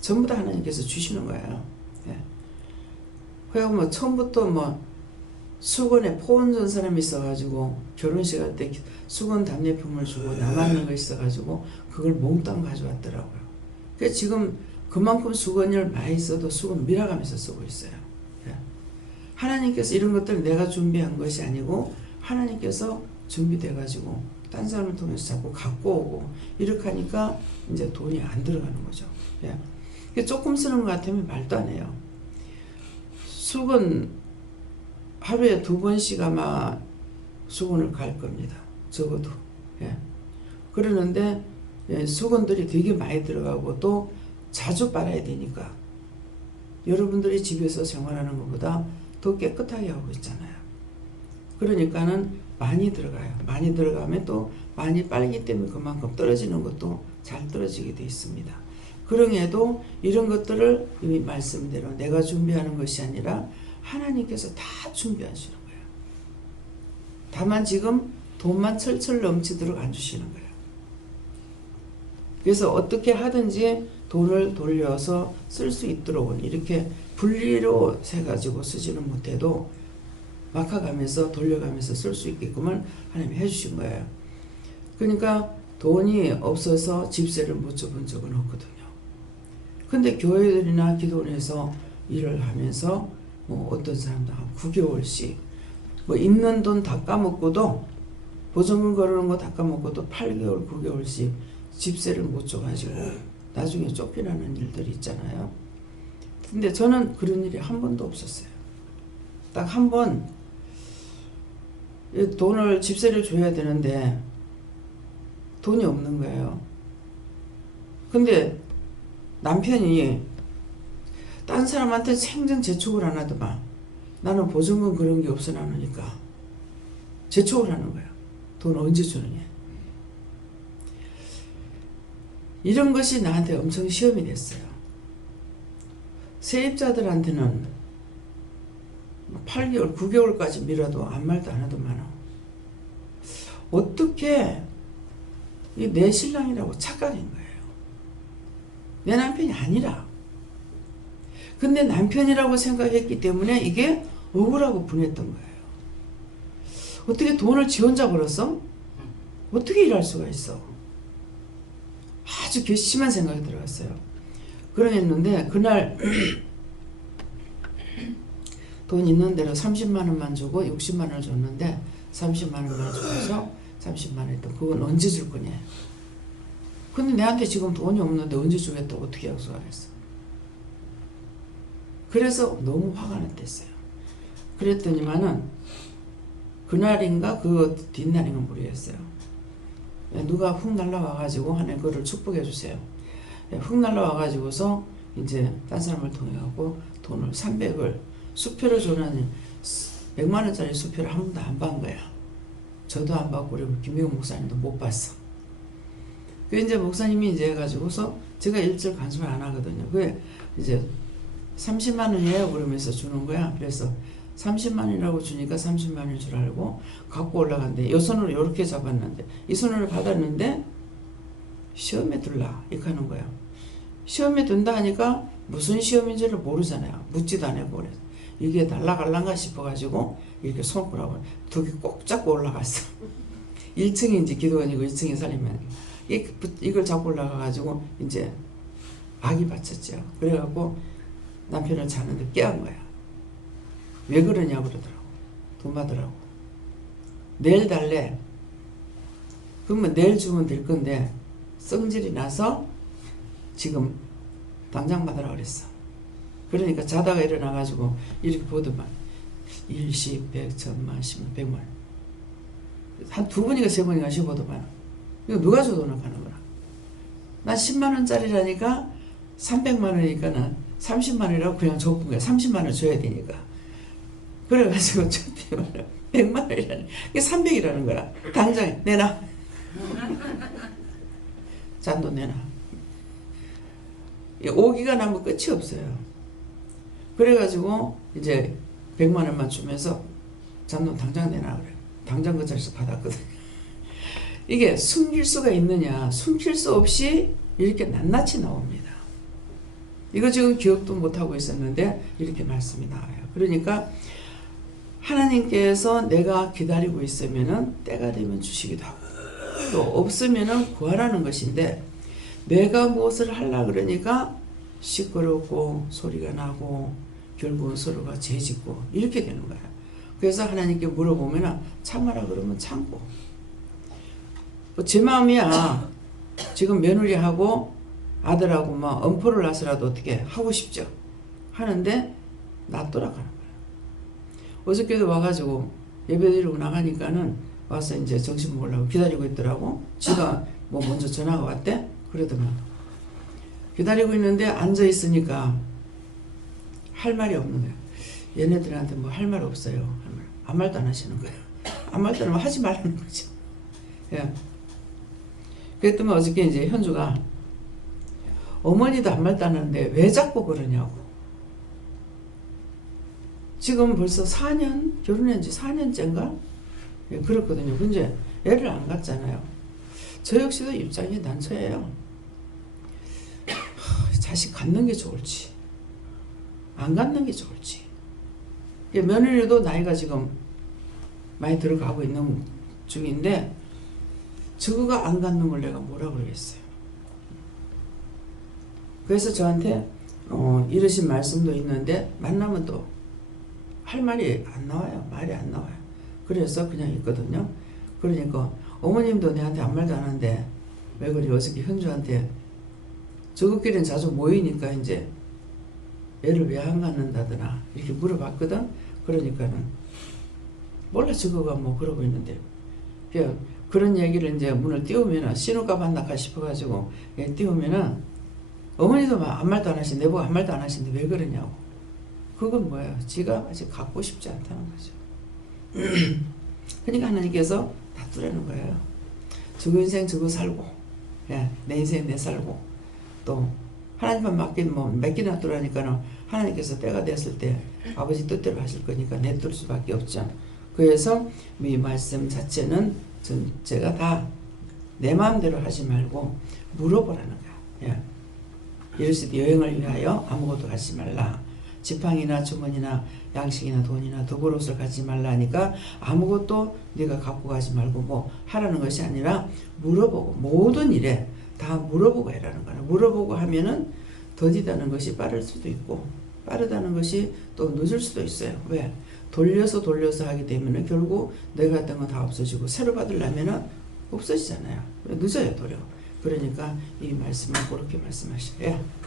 전부 다 하나님께서 주시는 거예요. 예. 그리고 뭐 처음부터 뭐 수건에 포온 전 사람이 있어가지고 결혼식 할 때 수건 답례품을 주고 남았는 거 있어가지고 그걸 몽땅 가져왔더라고요. 그래서 지금 그만큼 수건을 많이 써도 수건 밀어가면서 쓰고 있어요. 예. 하나님께서 이런 것들을 내가 준비한 것이 아니고 하나님께서 준비돼가지고 딴 사람을 통해서 자꾸 갖고 오고 이렇게 하니까 이제 돈이 안 들어가는 거죠. 예. 조금 쓰는 것 같으면 말도 안 해요. 수건 하루에 2번씩 아마 수건을 갈 겁니다. 적어도. 예. 그러는데 예, 수건들이 되게 많이 들어가고 또 자주 빨아야 되니까 여러분들이 집에서 생활하는 것보다 더 깨끗하게 하고 있잖아요. 그러니까는 많이 들어가요. 많이 들어가면 또 많이 빨기 때문에 그만큼 떨어지는 것도 잘 떨어지게 되어 있습니다. 그럼에도 이런 것들을 이미 말씀대로 내가 준비하는 것이 아니라 하나님께서 다 준비하시는 거예요. 다만 지금 돈만 철철 넘치도록 안 주시는 거예요. 그래서 어떻게 하든지 돈을 돌려서 쓸 수 있도록 이렇게 분리로 해가지고 쓰지는 못해도 막아가면서 돌려가면서 쓸 수 있게끔은 하나님이 해주신 거예요. 그러니까 돈이 없어서 집세를 못 줘본 적은 없거든요. 근데 교회들이나 기도원에서 일을 하면서 뭐 어떤 사람도 한 9개월씩 뭐 있는 돈 다 까먹고도 보증금 걸어놓은 거 다 까먹고도 8개월 9개월씩 집세를 못 줘가지고 나중에 쫓겨나는 일들이 있잖아요. 근데 저는 그런 일이 한 번도 없었어요. 딱 한 번 돈을 집세를 줘야 되는데 돈이 없는 거예요. 근데 남편이 딴 사람한테 생전 재촉을 안 하더만 나는 보증금 그런 게 없어 나누니까 재촉을 하는 거야. 돈 언제 주느냐. 이런 것이 나한테 엄청 시험이 됐어요. 세입자들한테는 8개월, 9개월까지 미뤄도 아무 말도 안 하더만 어떻게 내 신랑이라고 착각인 거예요. 내 남편이 아니라. 근데 남편이라고 생각했기 때문에 이게 억울하고 분했던 거예요. 어떻게 돈을 지 혼자 벌었어? 어떻게 일할 수가 있어? 아주 괘씸한 생각이 들어갔어요. 그랬는데 그날 돈 있는 대로 30만 원만 주고 60만 원을 줬는데 30만 원만 줘서 30만 원 했던 그건 언제 줄 거냐. 근데 내한테 지금 돈이 없는데 언제 주겠다고 어떻게 약속하겠어. 그래서 너무 화가 났댔어요. 그랬더니만은 그날인가 그 뒷날인가 모르겠어요. 누가 훅 날라와가지고 하나님 그거를 축복해 주세요. 훅 날라와가지고서 이제 딴 사람을 통해갖고 돈을 300을 수표로 줘라니 100만 원짜리 수표를 한 번도 안 받은 거야. 저도 안 받고 그리고 김미국 목사님도 못 봤어. 그 이제 목사님이 이제 해가지고서 제가 일절 간섭을 안 하거든요. 그게 이제 30만 원이에요 그러면서 주는 거야. 그래서 30만 원이라고 주니까 30만 원인 줄 알고 갖고 올라갔는데 이 손으로 이렇게 잡았는데 이 손으로 받았는데 시험에 들라 이렇게 하는 거야. 시험에 든다 하니까 무슨 시험인지를 모르잖아요. 묻지도 않고 그래서 이게 날라갈란가 싶어가지고 이렇게 손가락을 두 개 꼭 잡고 올라갔어. 1층인지 기도원이고 2층에 살리면 이걸 잡고 올라가가지고 이제 악이 받쳤죠. 그래갖고 남편을 자는데 깨운 거야. 왜 그러냐고 그러더라고. 돈 받으라고. 내일 달래. 그러면 내일 주면 될 건데 성질이 나서 지금 당장 받으라고 그랬어. 그러니까 자다가 일어나가지고 이렇게 보더만 일십, 백, 천만, 십만, 백만 한 두 번인가 세 번인가 씹어도만 이거 누가 줘도 나 가는 거라. 난 10만 원짜리라니까 300만 원이니까 난 30만 원이라고 그냥 줬던 거야. 30만 원 줘야 되니까. 그래가지고 줬더니 100만 원이라니 이게 300이라는 거라. 당장 내놔. 잔돈 내놔. 오기가 나면 끝이 없어요. 그래가지고 이제 100만 원만 주면서 잔돈 당장 내놔 그래. 당장 그 자리에서 받았거든. 이게 숨길 수가 있느냐. 숨길 수 없이 이렇게 낱낱이 나옵니다. 이거 지금 기억도 못하고 있었는데 이렇게 말씀이 나와요. 그러니까 하나님께서 내가 기다리고 있으면은 때가 되면 주시기도 하고 또 없으면은 구하라는 것인데 내가 무엇을 하려고 그러니까 시끄럽고 소리가 나고 결국은 서로가 죄짓고 이렇게 되는 거야. 그래서 하나님께 물어보면 참아라 그러면 참고 제 마음이야. 지금 며느리하고 아들하고 막 엄포를 놔서라도 어떻게 하고 싶죠. 하는데 놔둬라 가는 거야. 어저께도 와가지고 예배드리고 나가니까는 와서 이제 점심 먹으려고 기다리고 있더라고. 지가 뭐 먼저 전화가 왔대. 그러더만 기다리고 있는데 앉아 있으니까 할 말이 없는 거야. 얘네들한테 뭐 할 말 없어요. 아무 말도 안 하시는 거야. 아무 말도 안 하면 하지 말라는 거죠. 예. 그랬더니 어저께 이제 현주가 어머니도 아무 말도 안 하는데 왜 자꾸 그러냐고. 지금 벌써 4년 결혼한 지 4년째인가? 예, 그렇거든요. 근데 애를 안 갖잖아요. 저 역시도 입장이 난처해요. 자식 갖는 게 좋을지 안 갖는 게 좋을지. 며느리도 나이가 지금 많이 들어가고 있는 중인데 저거가 안 갖는 걸 내가 뭐라 그러겠어요. 그래서 저한테 이러신 말씀도 있는데 만나면 또 할 말이 안 나와요. 말이 안 나와요. 그래서 그냥 있거든요. 그러니까 어머님도 내한테 아무 말도 안 하는데 왜 그래? 어저께 현주한테 저것끼리는 자주 모이니까 이제 애를 왜 안 갖는다더나 이렇게 물어봤거든. 그러니까는 몰라 저거가 뭐 그러고 있는데 그런 얘기를 이제 문을 띄우면은 신호가 받나가 싶어가지고 띄우면은 어머니도 아무 말도 안 하시는데 내보고 아무 말도 안 하시는데 왜 그러냐고. 그건 뭐예요? 지가 아직 갖고 싶지 않다는 거죠. 그러니까 하나님께서 다 뚫어놓은 거예요. 저거 인생 저거 살고 내 인생 내 살고 또 하나님만 맡긴 뭐 몇 개나 뚫으니까는 하나님께서 때가 됐을 때 아버지 뜻대로 하실 거니까 내뚫을 수밖에 없죠. 그래서 이 말씀 자체는 제가 다 내 마음대로 하지 말고 물어보라는 거야. 이르시되 여행을 위하여 아무것도 갖지 말라. 지팡이나 주머니나 양식이나 돈이나 두부옷을 갖지 말라 하니까 아무것도 네가 갖고 가지 말고 뭐 하라는 것이 아니라 물어보고 모든 일에 다 물어보고 해라는 거야. 물어보고 하면은 더디다는 것이 빠를 수도 있고 빠르다는 것이 또 늦을 수도 있어요. 왜? 돌려서 하게 되면은 결국 내가 했던 건 다 없어지고 새로 받으려면은 없어지잖아요. 늦어요, 도려. 그러니까 이 말씀은 그렇게 말씀하셔요.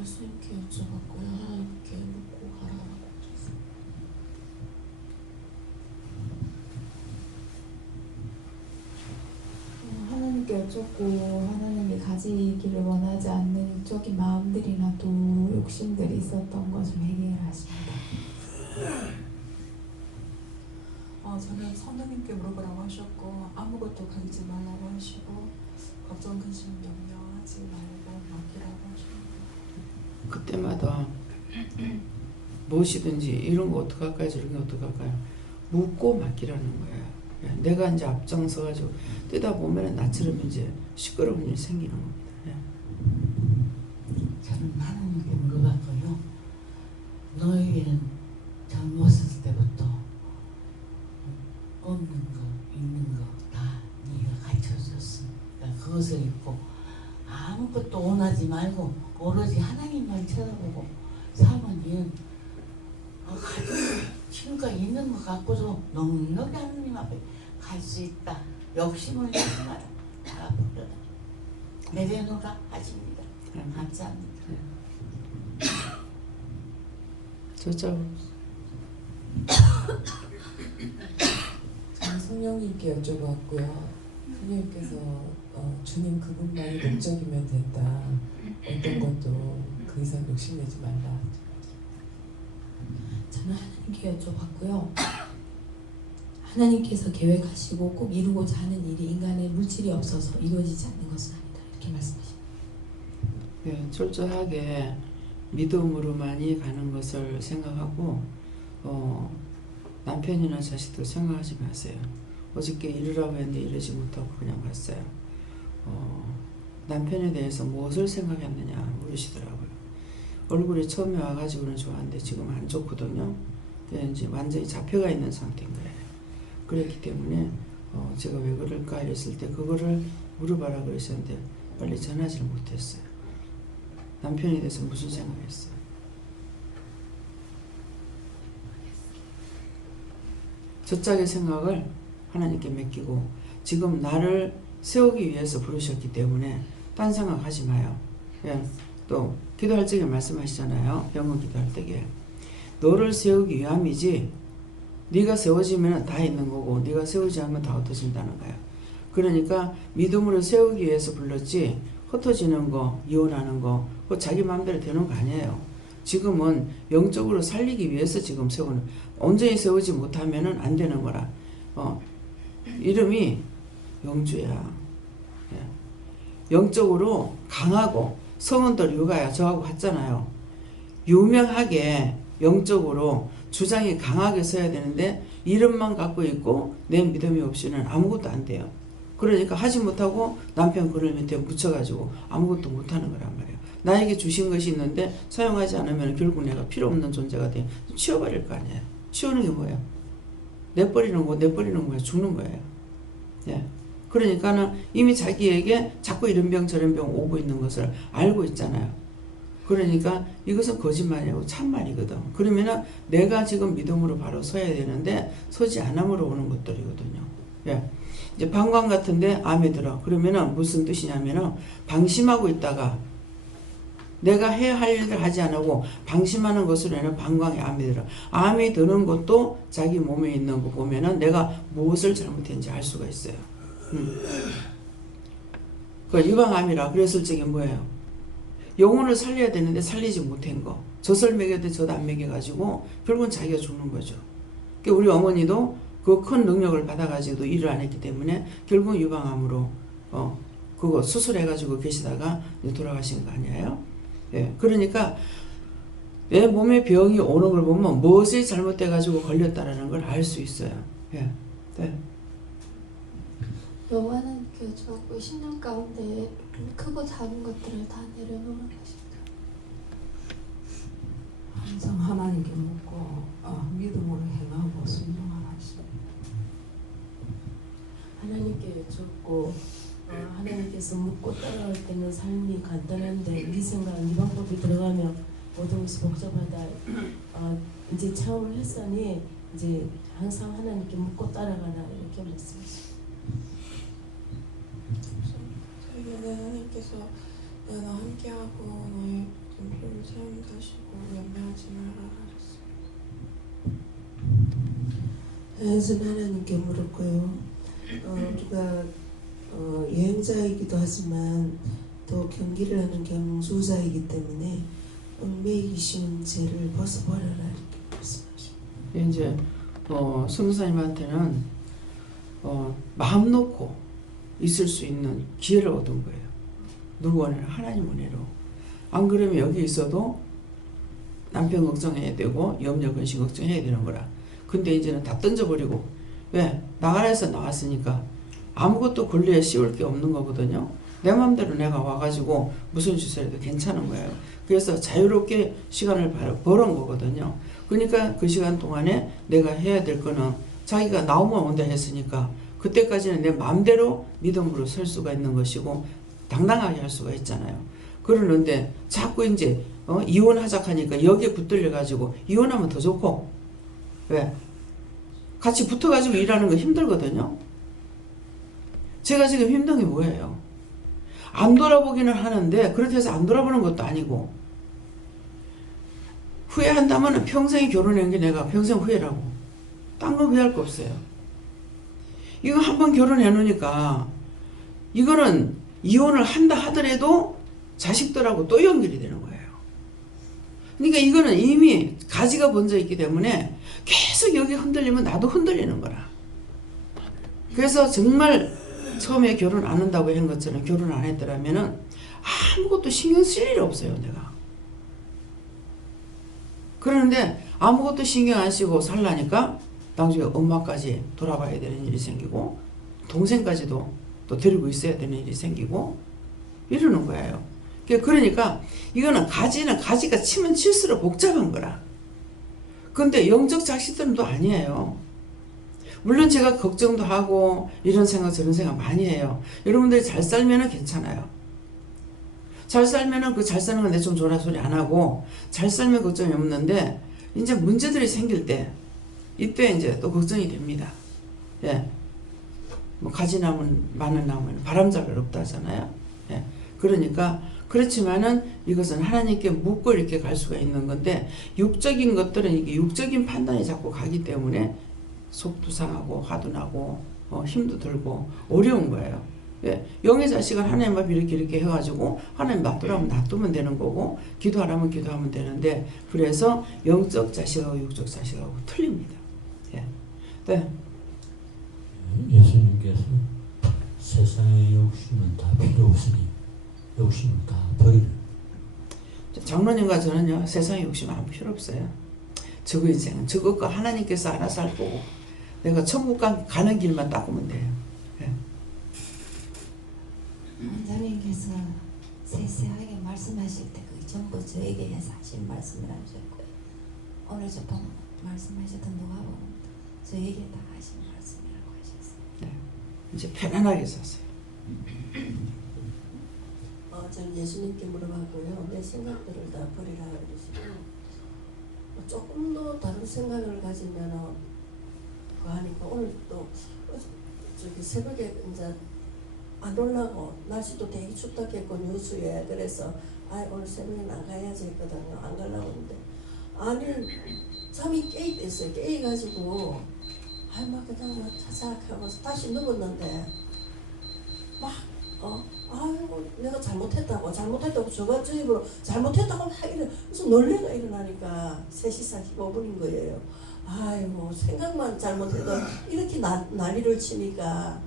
예수님께 여쭤봤고요. 하나님께 묻고 가라라고 그랬어요. 하나님께 여쭙고 하나님이 가지기를 원하지 않는 이적인 마음들이나 또 욕심들이 있었던 것을 해결하십니다. 저는 성령님께 물어보라고 하셨고 아무것도 가지지 말라고 하시고 걱정 근심 염려하지 말고 맡기라고 하십니다. 그때마다 무엇이든지 이런 거 어떡할까요? 저런 거 어떡할까요? 묻고 맡기라는 거예요. 내가 이제 앞장서가지고 뜨다 보면 나처럼 이제 시끄러운 일이 생기는 겁니다. 저는 하나님께 물어봤고요. 너에게는 젊었을 때부터 없는 거, 있는 거 다 네가 가르쳐줬으니까 그것을 입고 아무것도 원하지 말고 오로지 하나님만 쳐다보고 살면 지금까지 있는 거 갖고서 넉넉히 하나님 앞에 갈 수 있다. 욕심을 내지 마라. 다 부르다. 내려놓으라 하십니다. 감사합니다. 저쪽 저는 성령님께 여쭤봤고요. 성령님께서 주님 그분만이 목적이면 된다. 어떤 것도 그 이상 욕심내지 말라. 저는 하나님께 여쭤봤고요. 하나님께서 계획하시고 꼭 이루고자 하는 일이 인간의 물질이 없어서 이루어지지 않는 것은 아니다. 이렇게 말씀하십니다. 철저하게 믿음으로만이 가는 것을 생각하고 남편이나 자식들 생각하지 마세요. 어저께 이르라고 했는데 이러지 못하고 그냥 갔어요. 남편에 대해서 무엇을 생각했느냐 물으시더라고요. 얼굴이 처음에 와가지고는 좋았는데 지금 안 좋거든요. 이제 완전히 잡혀가 있는 상태인 거예요. 그렇기 때문에 제가 왜 그럴까 이랬을 때 그거를 물어봐라 그러셨는데 빨리 전하지를 못했어요. 남편에 대해서 무슨 생각했어요? 저짝의 생각을 하나님께 맡기고 지금 나를 세우기 위해서 부르셨기 때문에 딴 생각하지 마요. 또 기도할 적에 말씀하시잖아요. 병원 기도할 때에 너를 세우기 위함이지 네가 세워지면 다 있는 거고 네가 세우지 않으면 다 흩어진다는 거야. 그러니까 믿음으로 세우기 위해서 불렀지 흩어지는 거, 이혼하는 거 그거 자기 마음대로 되는 거 아니에요. 지금은 영적으로 살리기 위해서 지금 세우는 온전히 세우지 못하면 안 되는 거라. 이름이 영주야. 영적으로 강하고 성은들 육아야. 저하고 같잖아요. 유명하게 영적으로 주장이 강하게 서야 되는데 이름만 갖고 있고 내 믿음이 없이는 아무것도 안 돼요. 그러니까 하지 못하고 남편 그늘 밑에 묻혀가지고 아무것도 못하는 거란 말이에요. 나에게 주신 것이 있는데 사용하지 않으면 결국 내가 필요 없는 존재가 돼. 치워버릴 거 아니에요. 치우는 게 뭐예요? 내버리는 거, 내버리는 거예요. 죽는 거예요. 예. 그러니까는 이미 자기에게 자꾸 이런 병 저런 병 오고 있는 것을 알고 있잖아요. 그러니까 이것은 거짓말이고 참말이거든. 그러면은 내가 지금 믿음으로 바로 서야 되는데 서지 않음으로 오는 것들이거든요. 예. 이제 방광 같은데 암이 들어. 그러면은 무슨 뜻이냐면은 방심하고 있다가 내가 해야 할 일을 하지 않고 방심하는 것으로 인해 방광에 암이 들어. 암이 드는 것도 자기 몸에 있는 거 보면은 내가 무엇을 잘못했는지 알 수가 있어요. 그 유방암이라 그랬을 적에 뭐예요? 영혼을 살려야 되는데 살리지 못한 거. 젖을 먹여도 젖 안 먹여가지고 결국은 자기가 죽는 거죠. 그러니까 우리 어머니도 그 큰 능력을 받아가지고도 일을 안 했기 때문에 결국은 유방암으로 그거 수술해가지고 계시다가 돌아가신 거 아니에요? 예, 그러니까 내 몸에 병이 오는 걸 보면 무엇이 잘못돼가지고 걸렸다라는 걸 알 수 있어요. 예, 네. 여호와는 주었고 10년 가운데 크고 작은 것들을 다 내려놓는 것입니다. 항상 하나님께 묻고 믿음으로 행하고 순종하라 하십니다. 하나님께 여쭙고 하나님께서 묻고 따라갈 때는 삶이 간단한데 네 생각, 네 방법이 들어가면 모든 것이 복잡하다. 이제 체험을 했으니 이제 항상 하나님께 묻고 따라가라 이렇게 말씀하십니다. 저희는 하나님께서 나와 함께하고 너의 눈표를 체험케 하시고 연매하지 마라 하셨습니다. 그래서 하나님께 물었고요. 우리가 여행자이기도 하지만 또 경기를 하는 경주자이기 때문에 얽매이기 쉬운 죄를 벗어버려라 이렇게 말씀하십니다. 이제 선교사님한테는 마음 놓고 있을 수 있는 기회를 얻은 거예요. 누구 은혜로? 하나님 은혜로. 안 그러면 여기 있어도 남편 걱정해야 되고 염려 근심 걱정해야 되는 거라. 근데 이제는 다 던져버리고 왜? 나가라에서 나왔으니까 아무것도 권리에 씌울 게 없는 거거든요. 내 마음대로 내가 와가지고 무슨 짓을 해도 괜찮은 거예요. 그래서 자유롭게 시간을 벌은 거거든요. 그러니까 그 시간 동안에 내가 해야 될 거는 자기가 나오면 온다 했으니까 그때까지는 내 마음대로 믿음으로 설 수가 있는 것이고 당당하게 할 수가 있잖아요. 그러는데 자꾸 이제 이혼하자 하니까 여기에 붙들려 가지고 이혼하면 더 좋고 왜? 같이 붙어가지고 일하는 거 힘들거든요. 제가 지금 힘든 게 뭐예요? 안 돌아보기는 하는데 그렇게 해서 안 돌아보는 것도 아니고 후회한다면 평생에 결혼한 게 내가 평생 후회라고. 딴 건 후회할 거 없어요. 이거 한번 결혼해 놓으니까 이거는 이혼을 한다 하더라도 자식들하고 또 연결이 되는 거예요. 그러니까 이거는 이미 가지가 번져 있기 때문에 계속 여기 흔들리면 나도 흔들리는 거라. 그래서 정말 처음에 결혼 안 한다고 한 것처럼 결혼 안 했더라면은 아무것도 신경 쓸 일이 없어요, 내가. 그러는데 아무것도 신경 안 쓰고 살라니까 나중에 엄마까지 돌아봐야 되는 일이 생기고 동생까지도 또 데리고 있어야 되는 일이 생기고 이러는 거예요. 그러니까 이거는 가지가 치면 칠수록 복잡한 거라. 근데 영적 자식들은 또 아니에요. 물론 제가 걱정도 하고 이런 생각 저런 생각 많이 해요. 여러분들이 잘 살면은 괜찮아요. 잘 살면은 그 잘 사는 건 내 좀 줘라 소리 안 하고 잘 살면 걱정이 없는데 이제 문제들이 생길 때 이때 이제 또 걱정이 됩니다. 예. 뭐 가지 나면 마늘 나면 바람잡이를 없다 하잖아요. 예. 그러니까 그렇지만은 이것은 하나님께 묻고 이렇게 갈 수가 있는 건데 육적인 것들은 이게 육적인 판단이 자꾸 가기 때문에 속도 상하고 화도 나고 힘도 들고 어려운 거예요. 예. 영의 자식은 하나님 앞에 이렇게 해가지고 하나님 놔두라면 놔두면 되는 거고 기도하라면 기도하면 되는데 그래서 영적 자식하고 육적 자식하고 틀립니다. 예. 네. 예수님께서 세상의 욕심은 다 필요 없으니 욕심을 다 버리라. 장로님과 저는요 세상의 욕심 아무 필요 없어요. 저거 인생은 저것과 하나님께서 알아서 할 거고 내가 천국 가는 길만 닦으면 돼요. 예. 원장님께서 세세하게 말씀하실 때 그 전부 저에게 사실 말씀을 하셨고요. 오늘 저번 말씀하셨던 누가복음 저에게 다 하신 말씀이라고 하셨어요. 네. 이제 편안하게 샀어요. 저는 예수님께 물어봤고요. 내 생각들을 다 버리라 그러시고 조금 더 다른 생각을 가지면 그거 하니까 오늘 또 저기 새벽에 이제 안 올라고 날씨도 되게 춥다 했고 뉴스에 그래서 오늘 새벽에는 안 가야지 했거든요. 안 가려고 했는데 아니 잠이 깨있댔어요. 깨가지고 막 그냥 막 자작하고 다시 누웠는데 막 아이고 내가 잘못했다고 저가 저 입으로 잘못했다고 막 그래서 놀래가 일어나니까 3시 45분인 거예요. 아이고 생각만 잘못해도 이렇게 난리를 치니까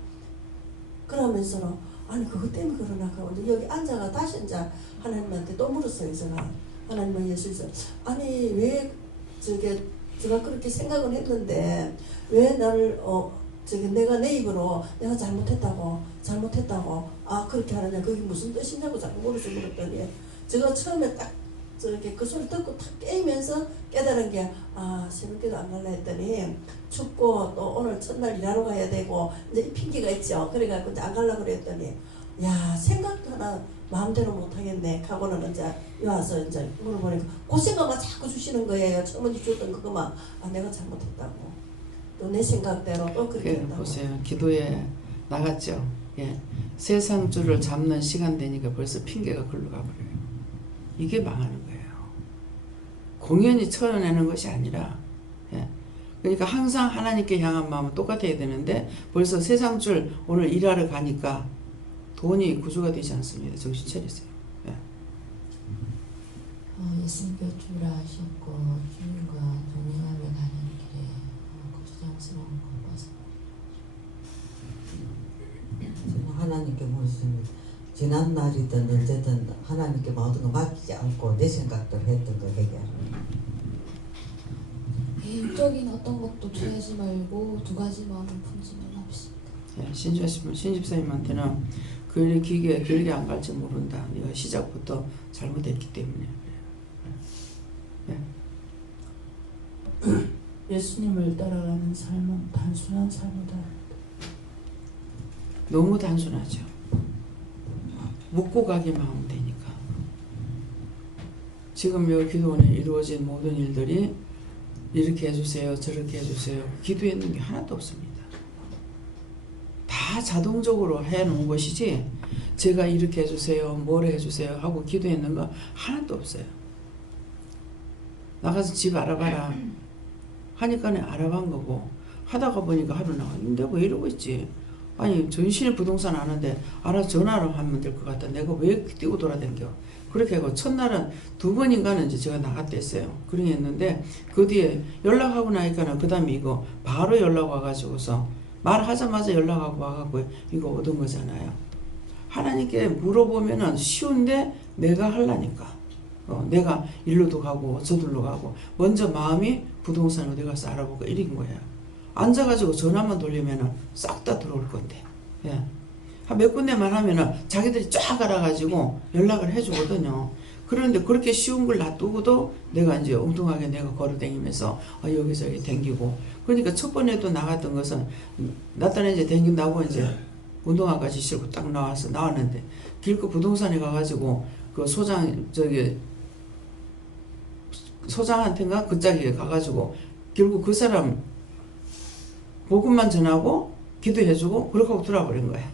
그러면서 아니 그것 때문에 그러나 하고 여기 앉아가 다시 이제 하나님한테 또 물었어요. 제가 하나님은 예수께서 아니 왜 제가 그렇게 생각을 했는데 왜 나를 내가 내 입으로 내가 잘못했다고 그렇게 하느냐 그게 무슨 뜻이냐고 자꾸 물었더니 제가 처음에 딱 그 소리 듣고 탁 깨면서 깨달은 게 새벽기도 안 갈라 했더니 춥고 또 오늘 첫날 일하러 가야 되고 이제 이 핑계가 있죠. 그래갖고 이제 안 가려고 그랬더니 야 생각도 하나 마음대로 못하겠네 하고는 이제 와서 이제 물어보니까 그 생각만 자꾸 주시는 거예요. 처음에 주셨던 그거만 내가 잘못했다고 또 내 생각대로 또 그렇게 했다고. 보세요. 기도에 나갔죠. 예. 세상 줄을 잡는 시간 되니까 벌써 핑계가 글로 가버려요. 이게 망하는 거예요. 공연히 쳐내는 것이 아니라 예. 그러니까 항상 하나님께 향한 마음은 똑같아야 되는데 벌써 세상 줄 오늘 일하러 가니까 돈이 구조가 되지 않습니다. 정신 차리세요. 예. 예수님께서 주라 하셨고 주님과 동행하며 가는 길에 거추장스러운 것과 저는 하나님께 물었습니다. 지난 날이든 언제든 하나님께 모든 거 맡기지 않고 내 생각대로 했던 거 얘기하는 개인적인 어떤 것도 취하지 말고 두 가지 마음을 품지만 합시다. 예, 신집사님한테는 그 일이 길게 안 갈지 모른다. 네가 시작부터 잘못했기 때문에. 예. 예수님을 따라가는 삶은 단순한 삶이다. 너무 단순하죠. 묻고 가기만 하면 되니까. 지금 여기 기도원에 이루어진 모든 일들이 이렇게 해주세요, 저렇게 해주세요. 기도했는 게 하나도 없습니다. 다 자동적으로 해놓은 것이지 제가 이렇게 해주세요, 뭐래 해주세요 하고 기도했는 거 하나도 없어요. 나가서 집 알아봐라 하니까 알아본 거고 하다가 보니까 하루 나갔는데 왜 이러고 있지? 아니 전신에 부동산 아는데 알아서 전화로 하면 될 것 같다. 내가 왜 뛰고 돌아다녀? 그렇게 하고 첫날은 2번인가는 이제 제가 나갔댔어요. 그렇게 했는데 그 뒤에 연락하고 나니까는 그 다음에 이거 바로 연락 와가지고서 말하자마자 연락하고 와갖고 이거 얻은 거잖아요. 하나님께 물어보면은 쉬운데 내가 하려니까. 내가 일로도 가고 저들로 가고 먼저 마음이 부동산 어디 가서 알아보고 이린 거예요. 앉아가지고 전화만 돌리면은 싹 다 들어올 건데. 예. 한 몇 군데만 하면은 자기들이 쫙 알아가지고 연락을 해주거든요. 그런데 그렇게 쉬운 걸 놔두고도 내가 이제 엉뚱하게 내가 걸어다니면서 여기저기 댕기고. 그러니까 첫 번에도 나갔던 것은 나타나 이제 댕긴다고 이제 운동화까지 신고 딱 나왔는데 길거 부동산에 가가지고 그 소장한테인가 그 짝에 가가지고 결국 그 사람 복음만 전하고 기도해주고 그렇게 하고 돌아버린 거야.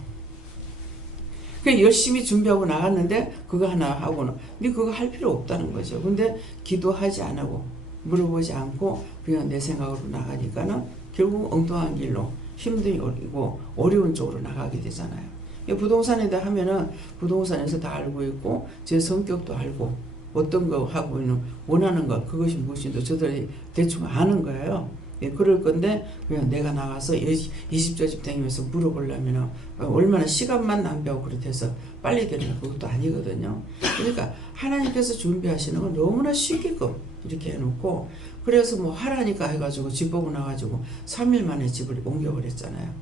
그냥 열심히 준비하고 나갔는데 그거 하나 하고는 근데 그거 할 필요 없다는 거죠. 근데 기도하지 않고 물어보지 않고 그냥 내 생각으로 나가니까는 결국 엉뚱한 길로 힘들고 어려운 쪽으로 나가게 되잖아요. 부동산에다 하면은 부동산에서 다 알고 있고 제 성격도 알고 어떤 거 하고 있는 원하는 것 그것이 무엇인지 저들이 대충 아는 거예요. 그럴 건데 그냥 내가 나가서 이 집 저 집 다니면서 물어보려면 얼마나 시간만 낭비하고 그렇게 해서 빨리 되는 그것도 아니거든요. 그러니까 하나님께서 준비하시는 건 너무나 쉽게끔 이렇게 해놓고 그래서 뭐 하라니까 해가지고 집 보고 나가지고 3일 만에 집을 옮겨버렸잖아요.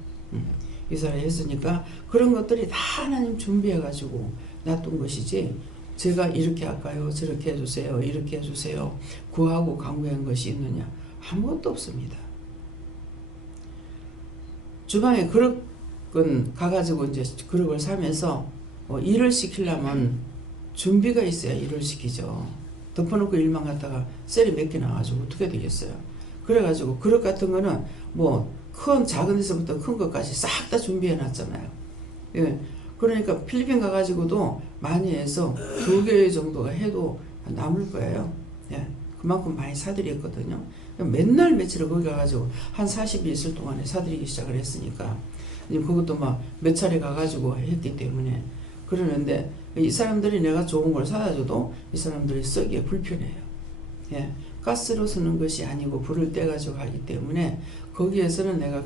이사를 했으니까 그런 것들이 다 하나님 준비해가지고 놔둔 것이지 제가 이렇게 할까요? 저렇게 해주세요. 이렇게 해주세요. 구하고 강구한 것이 있느냐? 아무것도 없습니다. 주방에 그릇 그건 가가지고 이제 그런 걸 사면서 일을 시키려면 준비가 있어야 일을 시키죠. 덮어놓고 일만 갖다가 셀이 몇 개 나와가지고 어떻게 되겠어요. 그래가지고 그릇 같은 거는 뭐 큰 작은 데서부터 큰 것까지 싹 다 준비해 놨잖아요. 예. 그러니까 필리핀 가가지고도 많이 해서 2개 정도가 해도 남을 거예요. 예. 그만큼 많이 사드렸거든요. 맨날 며칠을 거기 가가지고 한 40일 있을 동안에 사드리기 시작을 했으니까 그것도 막 몇 차례 가가지고 했기 때문에 그러는데 이 사람들이 내가 좋은 걸 사다 줘도 이 사람들이 쓰기에 불편해요. 예. 가스로 쓰는 것이 아니고 불을 떼가지고 하기 때문에 거기에서는 내가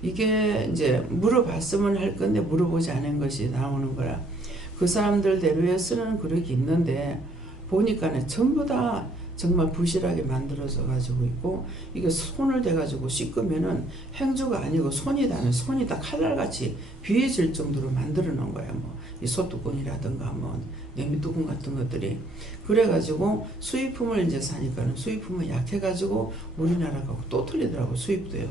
이게 이제 물어봤으면 할 건데 물어보지 않은 것이 나오는 거라. 그 사람들대로에 쓰는 그릇이 있는데 보니까는 전부 다 정말 부실하게 만들어져 가지고 있고 이게 손을 대가지고 씻으면은 행주가 아니고 손이 다 칼날같이 비해질 정도로 만들어 놓은 거예요. 뭐 이 소뚜껑이라든가 뭐 냄비뚜껑 같은 것들이 그래가지고 수입품을 이제 사니까는 수입품은 약해가지고 우리나라가 또 틀리더라고. 수입도요.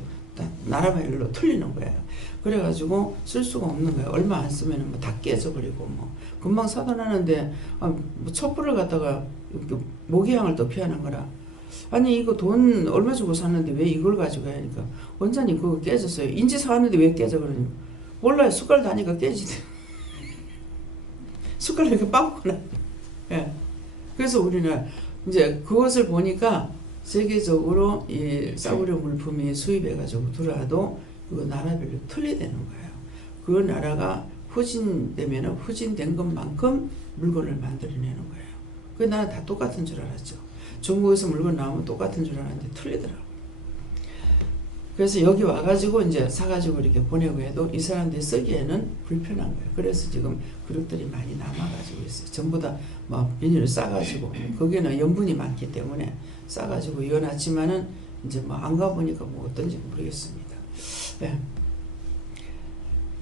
나라별로 틀리는 거예요. 그래가지고 쓸 수가 없는 거예요. 얼마 안 쓰면은 뭐 다 깨져버리고 뭐 금방 사다 놨는데 뭐 촛불을 갖다가 모기향을 또 피하는 거라. 아니 이거 돈 얼마 주고 샀는데 왜 이걸 가지고 하니까 원장님 그거 깨졌어요. 인지 사왔는데 왜 깨져 그러니 몰라요. 숟갈 다니까 깨지대. 숟갈을 이렇게 빵꾸나. 예. 그래서 우리는 이제 그것을 보니까 세계적으로 이 싸구려 물품이 수입해가지고 들어와도 그 나라별로 틀리되는 거예요. 그 나라가 후진되면은 후진된 것만큼 물건을 만들어내는 거예요. 그 나는 다 똑같은 줄 알았죠. 중국에서 물건 나오면 똑같은 줄 알았는데 틀리더라고요. 그래서 여기 와가지고 이제 사가지고 이렇게 보내고 해도 이 사람들이 쓰기에는 불편한 거예요. 그래서 지금 그릇들이 많이 남아가지고 있어요. 전부 다 뭐 비닐을 싸가지고 거기는 염분이 많기 때문에 싸가지고 이어놨지만은 이제 뭐 안 가보니까 뭐 어떤지 모르겠습니다. 네.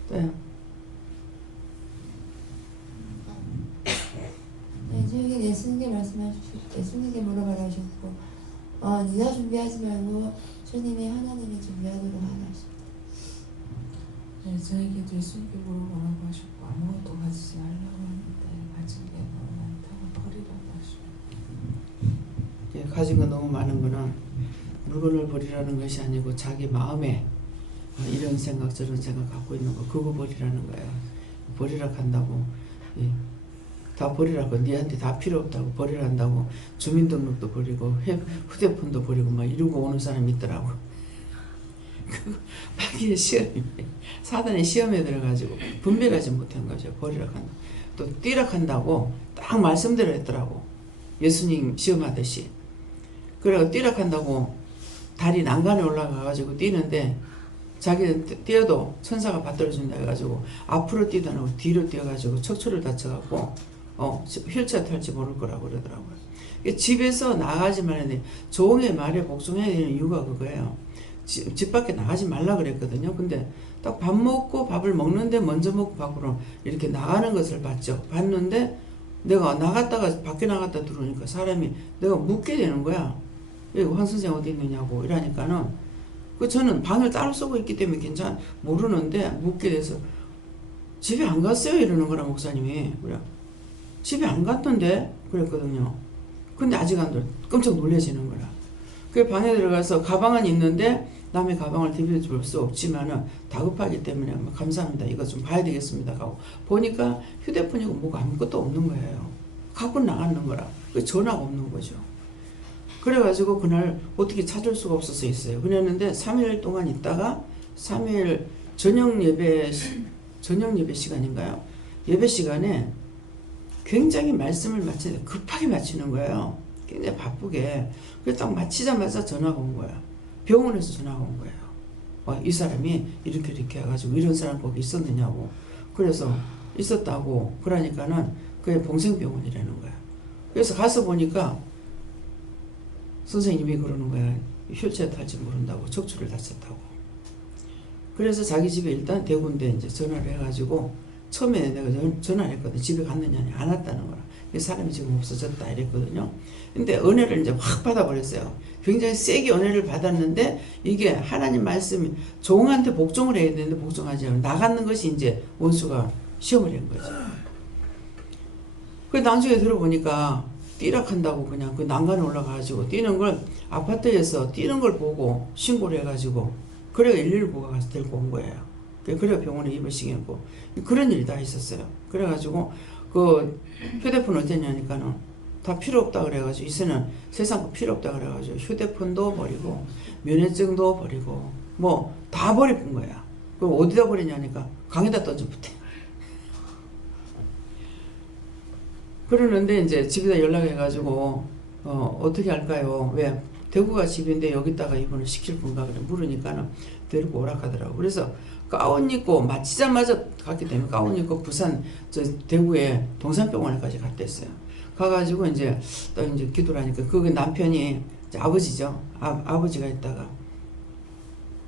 네. 네, 저에게 예수님께 말씀하셨고 예수님께 물어봐라 하셨고 네가 준비하지 말고 주님이 하나님이 준비하도록 하셨습니다. 네, 저에게도 예수님께 물어보라고 하셨고 아무것도 가지지 말라고 하는데 가진 게 너무 많다고 버리라고 하셨고 예, 가진 거 너무 많은 거는 물건을 버리라는 것이 아니고 자기 마음에 이런 생각 저런 생각 갖고 있는 거 그거 버리라는 거예요. 버리라 한다고 예. 다 버리라고 니한테 다 필요 없다고 버리란다고 주민등록도 버리고 휴대폰도 버리고 막 이러고 오는 사람이 있더라고. 마귀의 시험이 사단의 시험에 들어가지고 분별하지 못한 거죠. 버리라 한다. 또 뛰라 한다고 딱 말씀대로 했더라고. 예수님 시험하듯이. 그래서 뛰라 한다고 다리 난간에 올라가가지고 뛰는데 자기는 뛰어도 천사가 받들어준다 해가지고 앞으로 뛰다 놓고 뒤로 뛰어가지고 척추를 다쳐갖고 휠체어 탈지 모를 거라고 그러더라고요. 집에서 나가지 말라는데 종의 말에 복종해야 되는 이유가 그거예요. 집 밖에 나가지 말라 그랬거든요. 근데 딱 밥 먹고 밥을 먹는데 먼저 먹고 밖으로 이렇게 나가는 것을 봤죠. 봤는데 내가 나갔다가 밖에 나갔다 들어오니까 사람이 내가 묻게 되는 거야. 황 선생 어디 있느냐고 이러니까는 저는 방을 따로 쓰고 있기 때문에 모르는데 묻게 돼서 집에 안 갔어요 이러는 거라 목사님이. 그래 집에 안 갔던데 그랬거든요. 근데 아직 안 들어. 깜짝 놀라지는 거라. 그 방에 들어가서 가방은 있는데 남의 가방을 뒤집을 수 없지만은 다급하기 때문에 감사합니다. 이거 좀 봐야 되겠습니다. 하고 보니까 휴대폰이고 뭐가 아무것도 없는 거예요. 갖고 나가는 거라. 전화가 없는 거죠. 그래가지고 그날 어떻게 찾을 수가 없어서 있어요. 그랬는데 3일 동안 있다가 3일 저녁 예배 시간인가요? 예배 시간에 굉장히 말씀을 마치는데 급하게 마치는 거예요. 굉장히 바쁘게. 그래서 딱 마치자마자 전화가 온 거야. 병원에서 전화가 온 거예요. 이 사람이 이렇게 해가지고 이런 사람 거기 있었느냐고. 그래서 있었다고. 그러니까는 그게 봉생병원이라는 거야. 그래서 가서 보니까 선생님이 그러는 거야. 휠체어 탈지 모른다고. 척추를 다쳤다고. 그래서 자기 집에 일단 대군데 이제 전화를 해가지고 처음에 내가 전화를 했거든. 집에 갔느냐 안 왔다는 거라. 사람이 지금 없어졌다 이랬거든요. 근데 은혜를 이제 확 받아버렸어요. 굉장히 세게 은혜를 받았는데 이게 하나님 말씀이 종한테 복종을 해야 되는데 복종하지 않고 나가는 것이 이제 원수가 시험을 한 거죠. 그 나중에 들어보니까 뛰락한다고 그냥 그 난간에 올라가가지고 뛰는 걸 아파트에서 뛰는 걸 보고 신고를 해가지고 그래가 119가 가서 데리고 온 거예요. 그래가 병원에 입원시켰고 그런 일이 다 있었어요. 그래가지고 그 휴대폰 어땠냐니까는 다 필요 없다 그래가지고 이제는 세상 거 필요 없다 그래가지고 휴대폰도 버리고 면허증도 버리고 뭐 다 버린 거야. 그럼 어디다 버리냐니까 강에다 던져붙대. 그러는데 이제 집에다 연락해가지고 어떻게 할까요? 왜 대구가 집인데 여기다가 입원을 시킬 건가 그래 물으니까는 데리고 오라 하더라고. 그래서 가운 입고 마치자마자 갔기 때문에 가운 입고 부산 저 대구에 동산병원에까지 갔댔어요. 가가지고 이제 또 이제 기도를 하니까 그 남편이 이제 아버지죠. 아버지가 있다가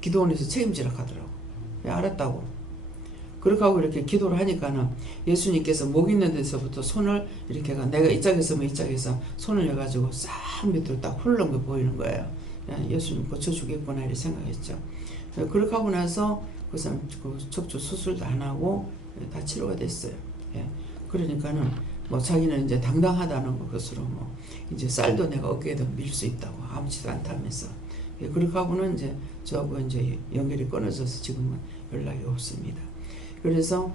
기도원에서 책임지라 하더라고. 알았다고. 그렇게 하고 이렇게 기도를 하니까는 예수님께서 목 있는 데서부터 손을 이렇게 내가 이 짝에 서면 이 짝에서 손을 해가지고 싹 밑으로 딱 흘러온 게 보이는 거예요. 예수님 고쳐주겠구나 이렇게 생각했죠. 그렇게 하고 나서 그 사람 그 척추 수술도 안 하고 다 치료가 됐어요. 예. 그러니까는 뭐 자기는 이제 당당하다는 것으로 뭐 이제 쌀도 내가 어깨에다 밀 수 있다고 아무지도 않다면서. 예. 그렇게 하고는 이제 저하고 이제 연결이 끊어져서 지금은 연락이 없습니다. 그래서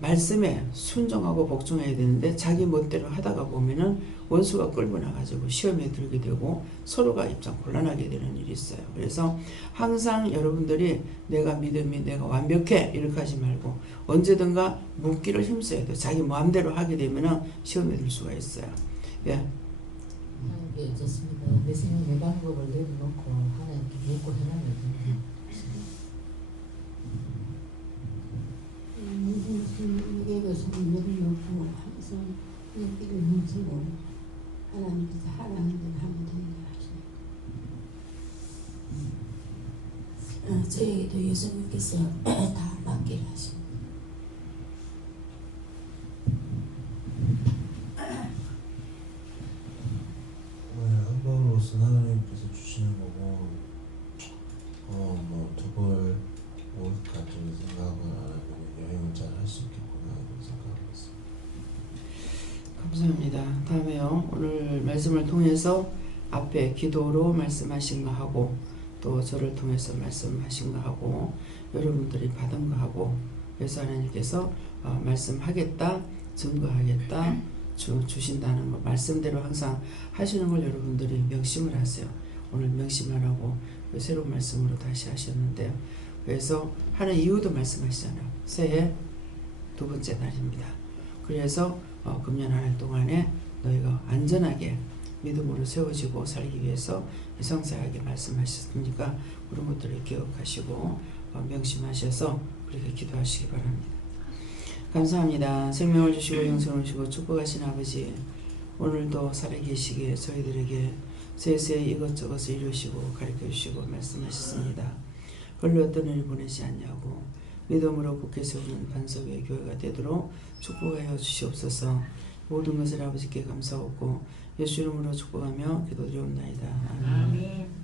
말씀에 순종하고 복종해야 되는데 자기 멋대로 하다가 보면은 원수가 끌고 나가지고 시험에 들게 되고 서로가 입장 곤란하게 되는 일이 있어요. 그래서 항상 여러분들이 내가 믿음이 내가 완벽해 이렇게 하지 말고 언제든가 묻기를 힘써야 돼요. 자기 마음대로 하게 되면은 시험에 들 수가 있어요. 예. 예, 좋습니다. 내 생각 내 방법을 내려놓고 하나님께 묻고 해나면 됩니다. 무게에서 내려놓고 항상 눈길을 힘쓰고 하나님께서 하라는 걸 하면 되게 하십니다. 저에게도 예수님께서 다 맡기를 하십니다. 한번으로서 하나님께서 주시는 거고 뭐 두 벌 같은 생각을 안 하고 여행을 잘 할 수 있겠구나 이런 생각을 했습니다. 감사합니다. 다음에요. 오늘 말씀을 통해서 앞에 기도로 말씀하신 거 하고 또 저를 통해서 말씀하신 거 하고 여러분들이 받은 거 하고 그래서 하나님께서 말씀하겠다 증거하겠다 주신다는 거 말씀대로 항상 하시는 걸 여러분들이 명심을 하세요. 오늘 명심하라고 새로운 말씀으로 다시 하셨는데요. 그래서 하는 이유도 말씀하시잖아요. 새해 두 번째 날입니다. 그래서 금년 한 해 동안에 너희가 안전하게 믿음으로 세워지고 살기 위해서 성사하게 말씀하셨으니까 그런 것들을 기억하시고 명심하셔서 그렇게 기도하시기 바랍니다. 감사합니다. 생명을 주시고 영생을 주시고 축복하신 아버지 오늘도 살아계시기에 저희들에게 세세 이것저것을 이루시고 가르쳐주시고 말씀하셨습니다. 별로 어떤 일을 보내지 않냐고 믿음으로 굳게 세우는 반석의 교회가 되도록 축복하여 주시옵소서. 모든 것을 아버지께 감사하고 예수 이름으로 축복하며 기도드리옵나이다. 아멘.